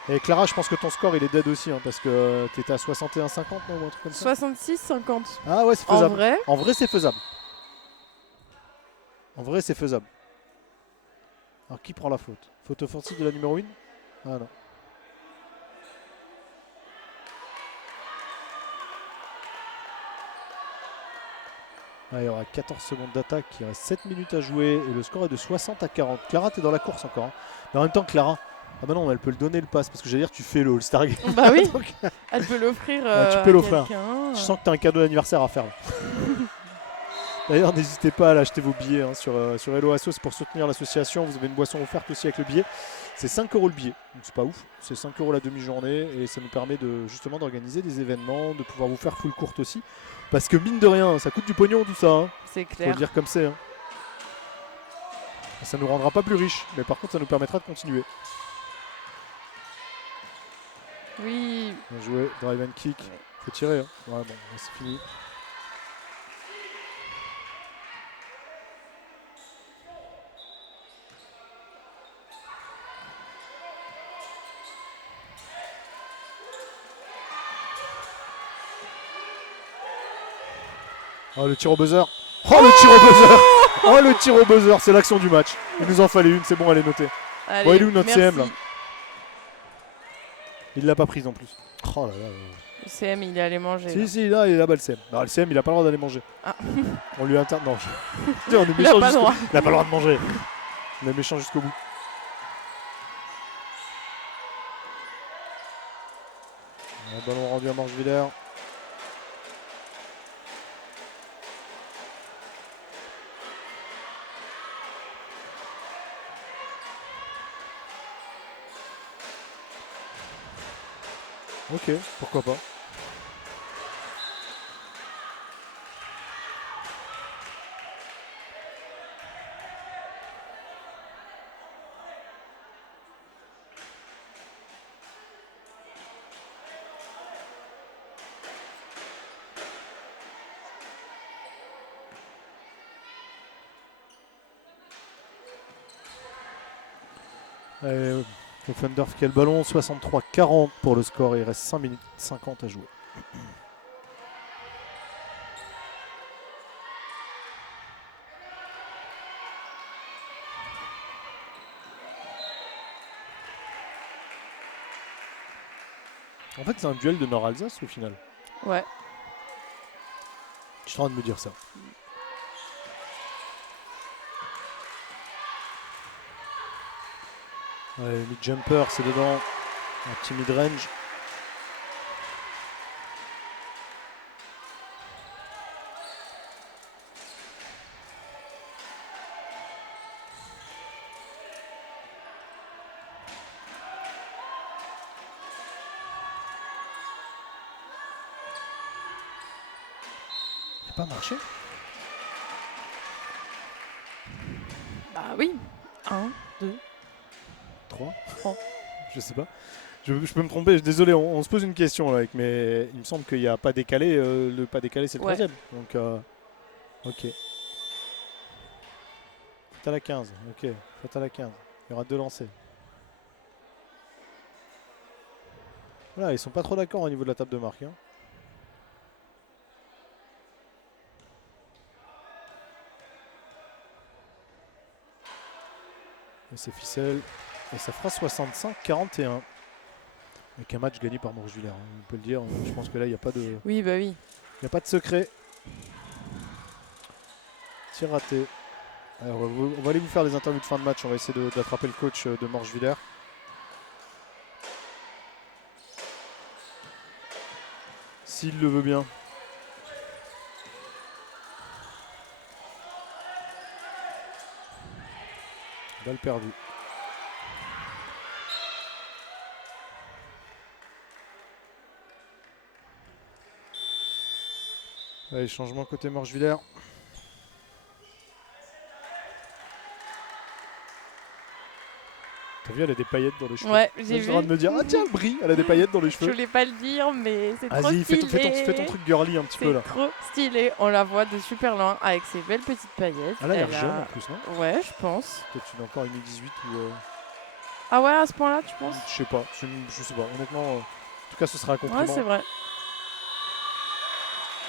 Et Clara, je pense que ton score il est dead aussi, hein, parce que t'étais à 61-50 non, ou un truc comme ça. 66-50. Ah ouais, c'est En faisable. vrai, En vrai, c'est faisable. En vrai, c'est faisable. Alors, qui prend la faute? Faute offensive de la numéro 1? Ah non. Ah, il y aura 14 secondes d'attaque, il reste 7 minutes à jouer et le score est de 60-40. Clara, t'es dans la course encore. Hein. Mais en même temps, Clara, ah bah non, elle peut le donner le pass parce que j'allais dire tu fais le All-Star Game. bah oui, Donc, elle peut l'offrir tu peux à l'offrir. quelqu'un. je sens que tu as un cadeau d'anniversaire à faire. Là. D'ailleurs, n'hésitez pas à acheter vos billets hein, sur Hello Assos pour soutenir l'association. Vous avez une boisson offerte aussi avec le billet. C'est 5 € le billet, donc c'est pas ouf. C'est 5 € la demi-journée et ça nous permet de justement d'organiser des événements, de pouvoir vous faire full courte aussi. Parce que mine de rien, ça coûte du pognon tout ça. Hein. C'est Faut clair. le dire comme c'est. Hein. Ça nous rendra pas plus riches, mais par contre ça nous permettra de continuer. Oui, Bien joué, drive and kick. Faut tirer. Hein. Ouais, bon, c'est fini. Oh, le tir au buzzer. Oh, le tir au buzzer. Oh, le tir au buzzer. C'est l'action du match. Il nous en fallait une. C'est bon, elle est notée. allez, Bon, il est où notre merci. CM là? Il l'a pas prise en plus. Oh là là. Le CM, il est allé manger. là. Si, là, il est là-bas le CM. Non, le CM, il a pas le droit d'aller manger. Ah. On lui interdit. Non, on est Il a méchant pas le jusqu'au- droit. Il a pas le droit de manger. On est méchant jusqu'au bout. Un ballon rendu à Morgevillers. Ok, pourquoi pas. Offendorf qui a le ballon, 63-40 pour le score et il reste 5 minutes 50 à jouer. En fait, c'est un duel de Nord-Alsace au final. Ouais. Je suis en train de me dire ça. Ouais, mid-jumper, c'est dedans. Un petit mid-range. Ça n'a pas marché. Bah oui. 1, 2, 3 3. Je sais pas. Je peux me tromper, désolé, on se pose une question là, mais il me semble qu'il n'y a pas décalé. Le pas décalé, c'est le Ouais. troisième. Donc, ok. Faites à la 15. Ok, faites à la 15. Il y aura 2 lancers. Voilà, ils sont pas trop d'accord au niveau de la table de marque. Hein. Et c'est ficelle. Et ça fera 65-41. Avec un match gagné par Morgevillers, hein, on peut le dire. Je pense que là, il n'y a pas de. Oui, bah oui. Il n'y a pas de secret. Tir raté. Alors, on va aller vous faire les interviews de fin de match. On va essayer d'attraper le coach de Morgevillers. S'il le veut bien. Balle perdue. Allez, changement côté Morgevillers. T'as vu, elle a des paillettes dans les cheveux. Ouais, Je j'ai suis en train vu. de me dire, ah tiens, elle brille, elle a des paillettes dans les Je cheveux. voulais pas le dire, mais c'est trop Vas-y, stylé. fais ton truc girly un petit peu là. C'est trop stylé. On la voit de super loin avec ses belles petites paillettes. Elle a l'air Elle jeune en plus, non? Ouais, je pense. Peut-être une encore une 18 ou. Ah ouais, à ce point-là, tu penses? Je sais pas, je sais pas. Honnêtement, en tout cas, ce sera un compliment. Ouais, c'est vrai.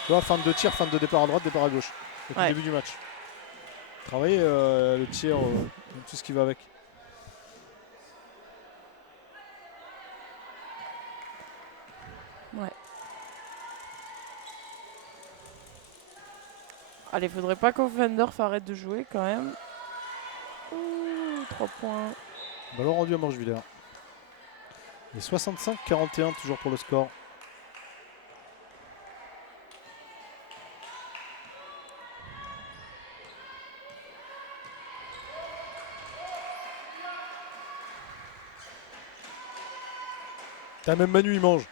Tu vois, fin de tir, fin de départ à droite, départ à gauche. Depuis Ouais. le début du match. Travailler le tir, tout ce qui va avec. Ouais. Allez, faudrait pas qu'Offendorf arrête de jouer quand même. Ouh, 3 points. Ballon rendu à Morgevillers. Et 65-41 toujours pour le score. T'as même Manu, il mange.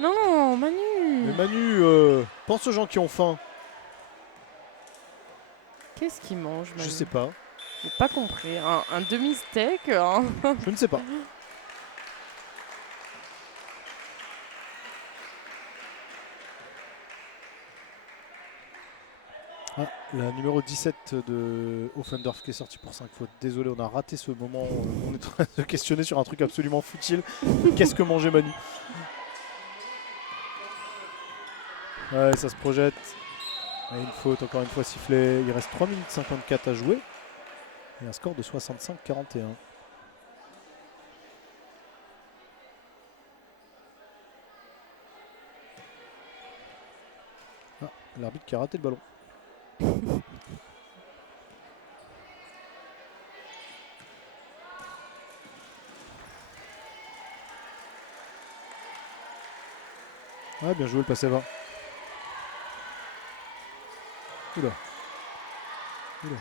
Non, Manu. Mais Manu, pense aux gens qui ont faim. Qu'est-ce qu'il mange, Manu? Je sais pas. J'ai pas compris. Un demi-steak hein. Je ne sais pas. Ah, la numéro 17 de Offendorf qui est sortie pour 5 fautes. Désolé, on a raté ce moment. On est en train de se questionner sur un truc absolument futile. Qu'est-ce que mangeait Manu? Ouais, ça se projette. Et une faute, encore une fois sifflée. Il reste 3 minutes 54 à jouer. Et un score de 65-41. Ah, l'arbitre qui a raté le ballon. Ouais, bien joué le passé bas. Oula. Oula.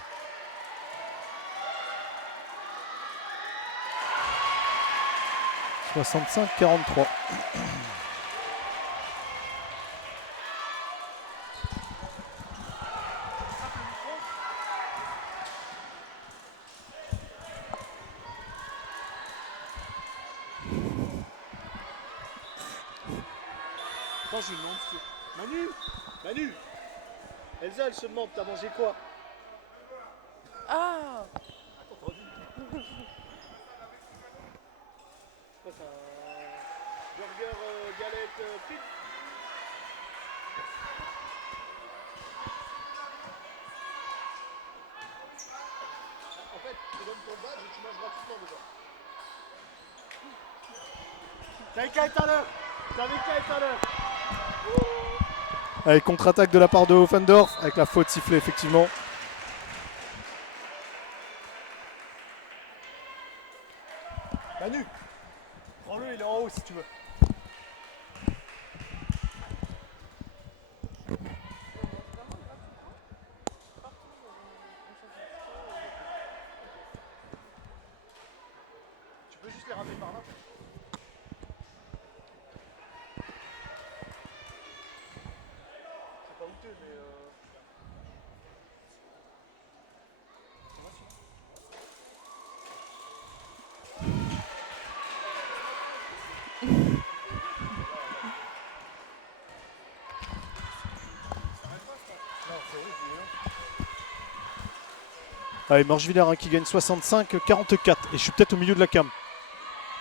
« 65-43. » Attends, je lui demande. Manu Manu Elsa, elle se demande, t'as mangé quoi? Ah. En fait, tu donnes ton badge et tu manges gratuitement déjà. T'avais qu'à être à l'heure. Avec contre-attaque de la part de Offendorf, avec la faute sifflée effectivement. Manu, prends-le, il est en haut si tu veux. Tu peux juste les ramener par là. C'est pas honteux, mais Allez, Morgevillers qui gagne 65-44. Et je suis peut-être au milieu de la cam.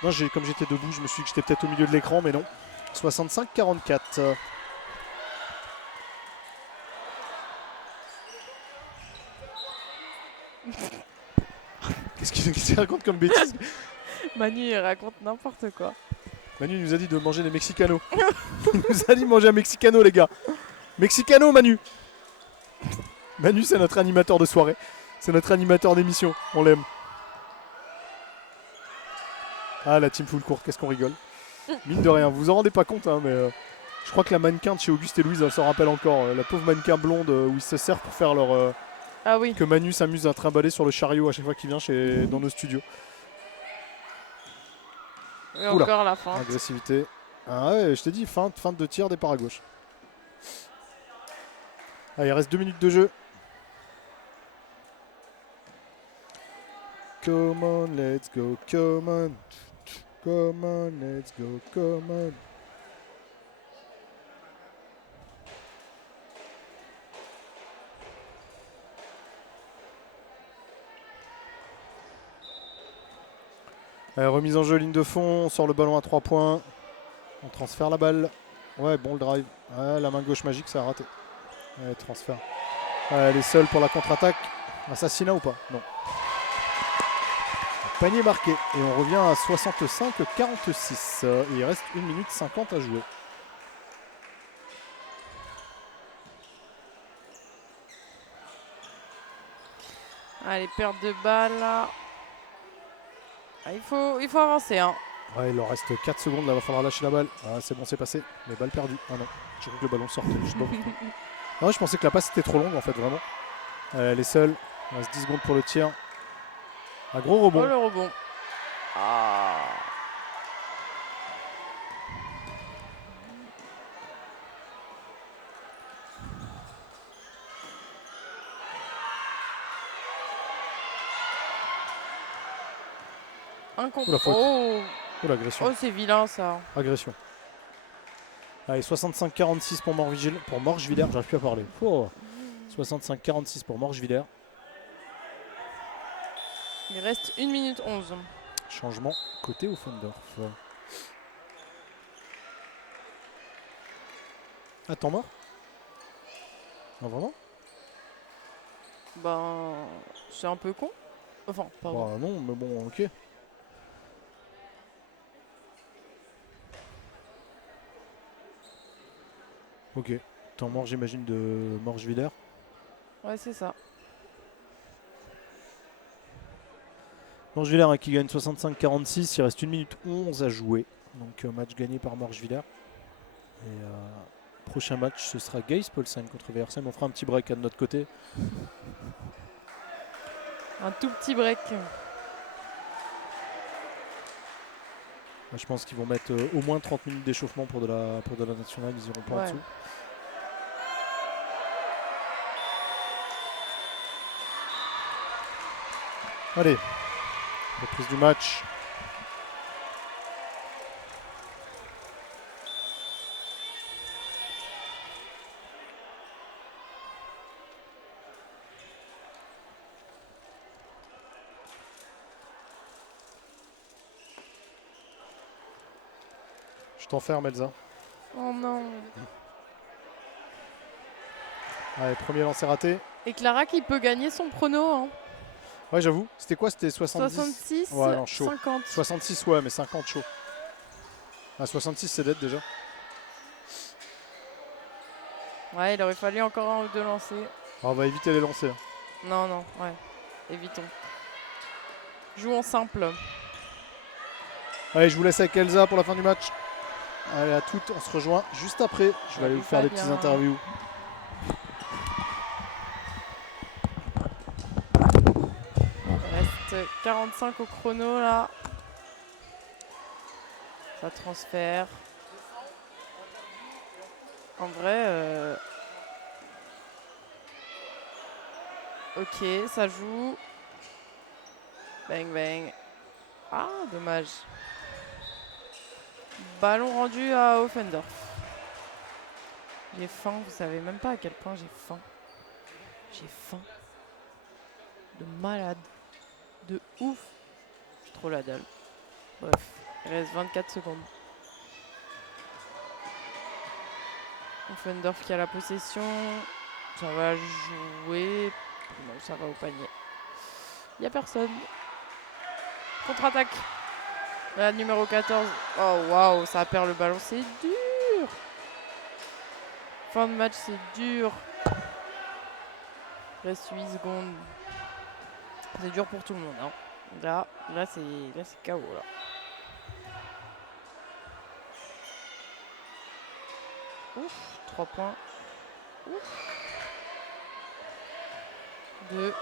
Non, comme j'étais debout, je me suis dit que j'étais peut-être au milieu de l'écran, mais non. 65-44. Qu'est-ce qu'il raconte comme bêtise? Manu, il raconte n'importe quoi. Manu nous a dit de manger des mexicanos. Il nous a dit de manger un mexicano, les gars. Mexicano, Manu. Manu, c'est notre animateur de soirée. C'est notre animateur d'émission. On l'aime. Ah, la team full court, qu'est-ce qu'on rigole. Mine de rien, vous vous en rendez pas compte, hein, mais je crois que la mannequin de chez Auguste et Louise, elle s'en rappelle encore. La pauvre mannequin blonde où ils se servent pour faire leur. Ah oui. Que Manu s'amuse à trimballer sur le chariot à chaque fois qu'il vient dans nos studios. Et Oula. encore la fin. Agressivité. Ah ouais, je t'ai dit, feinte de tir, départ à gauche. Ah, il reste 2 minutes de jeu. Come on, let's go, come on. Come on, let's go, come on. Allez, remise en jeu, ligne de fond, on sort le ballon à 3 points. On transfère la balle. Ouais, bon le drive. Ouais, la main gauche magique, ça a raté. Ouais, transfert. Ouais, elle est seule pour la contre-attaque. Assassinat ou pas? Non. Panier marqué. Et on revient à 65-46. Il reste 1 minute 50 à jouer. Allez, perte de balle là. Ah, il faut avancer. Hein. Ouais, il leur reste 4 secondes. Là, il va falloir lâcher la balle. Ah, c'est bon, c'est passé. Mais balle perdue. Ah non. J'ai cru que le ballon sortait. Je sais pas pourquoi. Non, je pensais que la passe était trop longue en fait, vraiment. Elle est seule. Il reste 10 secondes pour le tir. Un gros rebond. Oh, le rebond. Ah. Oh, la faute. Oh, Oh, l'agression. oh c'est vilain ça. Agression. Allez, 65-46 pour Morgevillers. J'arrive plus à parler. Oh. 65-46 pour Morgevillers. Il reste 1 minute 11. Changement côté Offendorf. Ah, temps mort? Non, vraiment? Ben, c'est un peu con. Enfin, pardon. Bah non, mais bon, ok. Ok. Temps mort, j'imagine, de Morgevillers. Ouais, c'est ça. Morgevillers qui gagne 65-46. Il reste 1 minute 11 à jouer. Donc match gagné par Morgevillers. Et prochain match, ce sera Geispolsheim contre VRSM. On fera un petit break de notre côté. Un tout petit break. Je pense qu'ils vont mettre au moins 30 minutes d'échauffement pour de la nationale. Ils iront pas en Ouais. dessous. Allez, reprise du match. Je t'enferme, Elsa. Oh non. Allez, premier lancer raté. Et Clara qui peut gagner son prono. Hein. Ouais, j'avoue. C'était quoi? C'était 70? 66, Ouais, non, chaud. 50. 66, ouais, mais 50 chaud. Ah, 66, c'est dead déjà. Ouais, il aurait fallu encore un ou deux lancers. Alors, on va éviter les lancers. Non, non, ouais. Évitons. Jouons simple. Allez, je vous laisse avec Elsa pour la fin du match. Allez, à toutes, on se rejoint juste après. Je vais aller vous faire des petites interviews. Il reste 45 au chrono là. Ça transfère. En vrai, ok, ça joue. Bang bang. Ah, dommage. Ballon rendu à Offendorf. J'ai faim, vous savez même pas à quel point j'ai faim. J'ai faim. De malade. De ouf. J'ai trop la dalle. Bref, il reste 24 secondes. Offendorf qui a la possession. Ça va jouer. Non, ça va au panier. Il n'y a personne. Contre-attaque. La numéro 14. Oh waouh, ça perd le ballon. C'est dur. Fin de match, c'est dur. Il reste 8 secondes. C'est dur pour tout le monde. Hein. Là c'est KO. Là. Ouf, 3 points. Ouf. 2.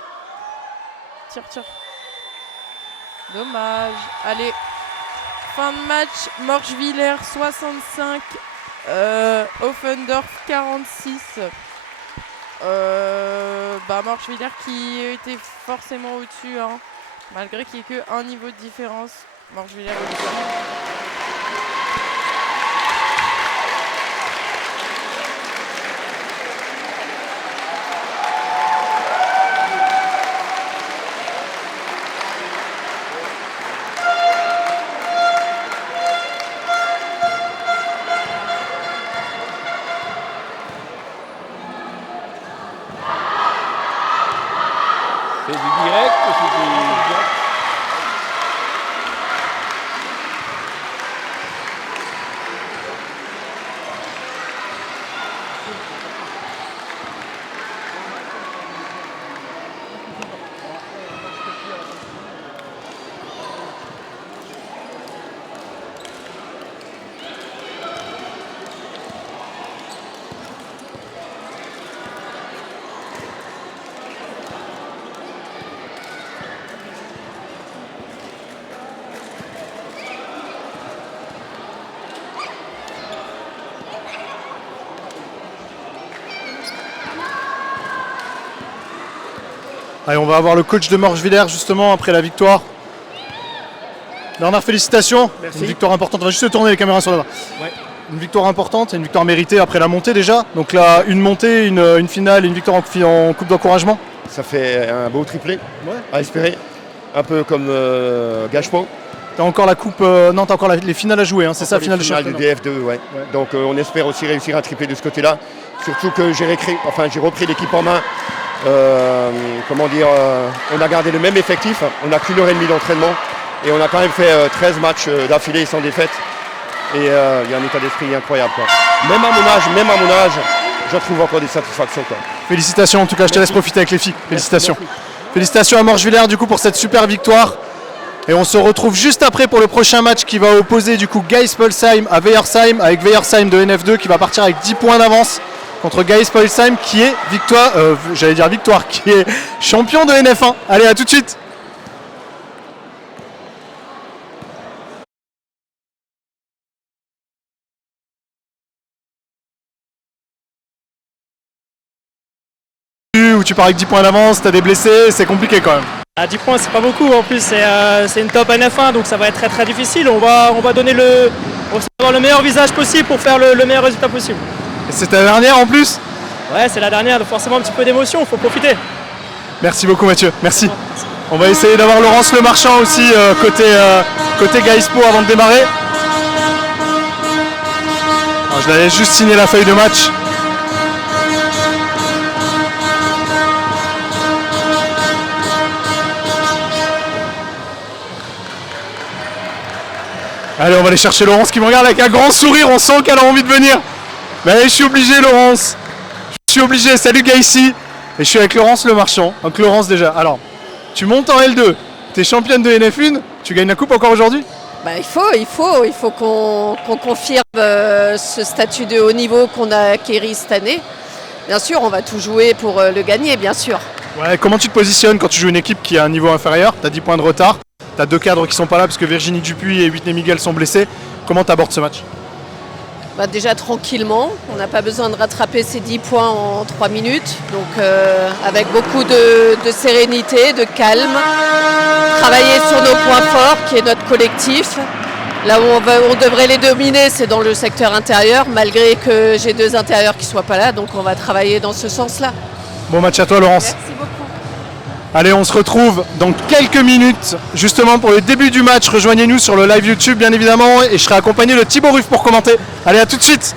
Tire. Dommage. Allez. Fin de match. Morschwiller 65. Offendorf 46. Morschwiller qui était forcément au-dessus. Hein, malgré qu'il n'y ait qu'un niveau de différence. Morschwiller au-dessus. C'est du direct ou c'est du direct? Allez, on va avoir le coach de Morschwiller justement après la victoire. Bernard, félicitations. Merci. Une victoire importante. On va juste tourner les caméras sur là-bas. Ouais. Une victoire importante, une victoire méritée après la montée déjà. Donc là, une montée, une finale, une victoire en coupe d'encouragement. Ça fait un beau triplé à espérer. Un peu comme Gachepot. T'as encore la coupe, non, t'as encore les finales à jouer, hein, c'est ça, finale de du championnat. DF2, ouais. Donc on espère aussi réussir un triplé de ce côté-là. Surtout que j'ai repris l'équipe en main. On a gardé le même effectif. On n'a qu'une heure et demie d'entraînement. Et on a quand même fait 13 matchs d'affilée sans défaite. Et il y a un état d'esprit incroyable, quoi. Même à mon âge, je trouve encore des satisfactions, quoi. Félicitations en tout cas, je te laisse profiter avec les filles. Félicitations. Félicitations à Morschwiller du coup pour cette super victoire. Et on se retrouve juste après pour le prochain match qui va opposer du coup Geispolsheim à Weiersheim, avec Weiersheim de NF2 qui va partir avec 10 points d'avance contre Geispolsheim qui est victoire, qui est champion de NF1. Allez, à tout de suite. Où tu pars avec 10 points d'avance, t'as des blessés, c'est compliqué quand même. À 10 points, c'est pas beaucoup. En plus, c'est une top NF1, donc ça va être très très difficile. On va donner on va avoir le meilleur visage possible pour faire le meilleur résultat possible. Et c'est ta dernière en plus? Ouais, c'est la dernière, donc forcément un petit peu d'émotion, il faut profiter. Merci beaucoup Mathieu, merci. On va essayer d'avoir Laurence Le Marchand aussi côté Gaispo avant de démarrer. Je l'avais juste signé la feuille de match. Allez, on va aller chercher Laurence qui me regarde avec un grand sourire, on sent qu'elle a envie de venir. Mais allez, je suis obligé Laurence. Je suis obligé, salut Gaïssi. Et je suis avec Laurence Le Marchand. Donc Laurence déjà, alors, tu montes en L2, tu es championne de NF1, tu gagnes la coupe encore aujourd'hui? Il faut qu'on confirme ce statut de haut niveau qu'on a acquis cette année. Bien sûr, on va tout jouer pour le gagner, bien sûr. Ouais, comment tu te positionnes quand tu joues une équipe qui a un niveau inférieur? Tu as 10 points de retard, tu as 2 cadres qui sont pas là parce que Virginie Dupuis et Whitney Miguel sont blessés. Comment tu abordes ce match? Déjà tranquillement, on n'a pas besoin de rattraper ces 10 points en 3 minutes. Donc avec beaucoup de sérénité, de calme, travailler sur nos points forts qui est notre collectif. Là où on devrait les dominer, c'est dans le secteur intérieur, malgré que j'ai 2 intérieurs qui ne soient pas là. Donc on va travailler dans ce sens-là. Bon match à toi Laurence. Merci beaucoup. Allez, on se retrouve dans quelques minutes, justement pour le début du match. Rejoignez-nous sur le live YouTube, bien évidemment, et je serai accompagné de Thibaut Ruff pour commenter. Allez, à tout de suite.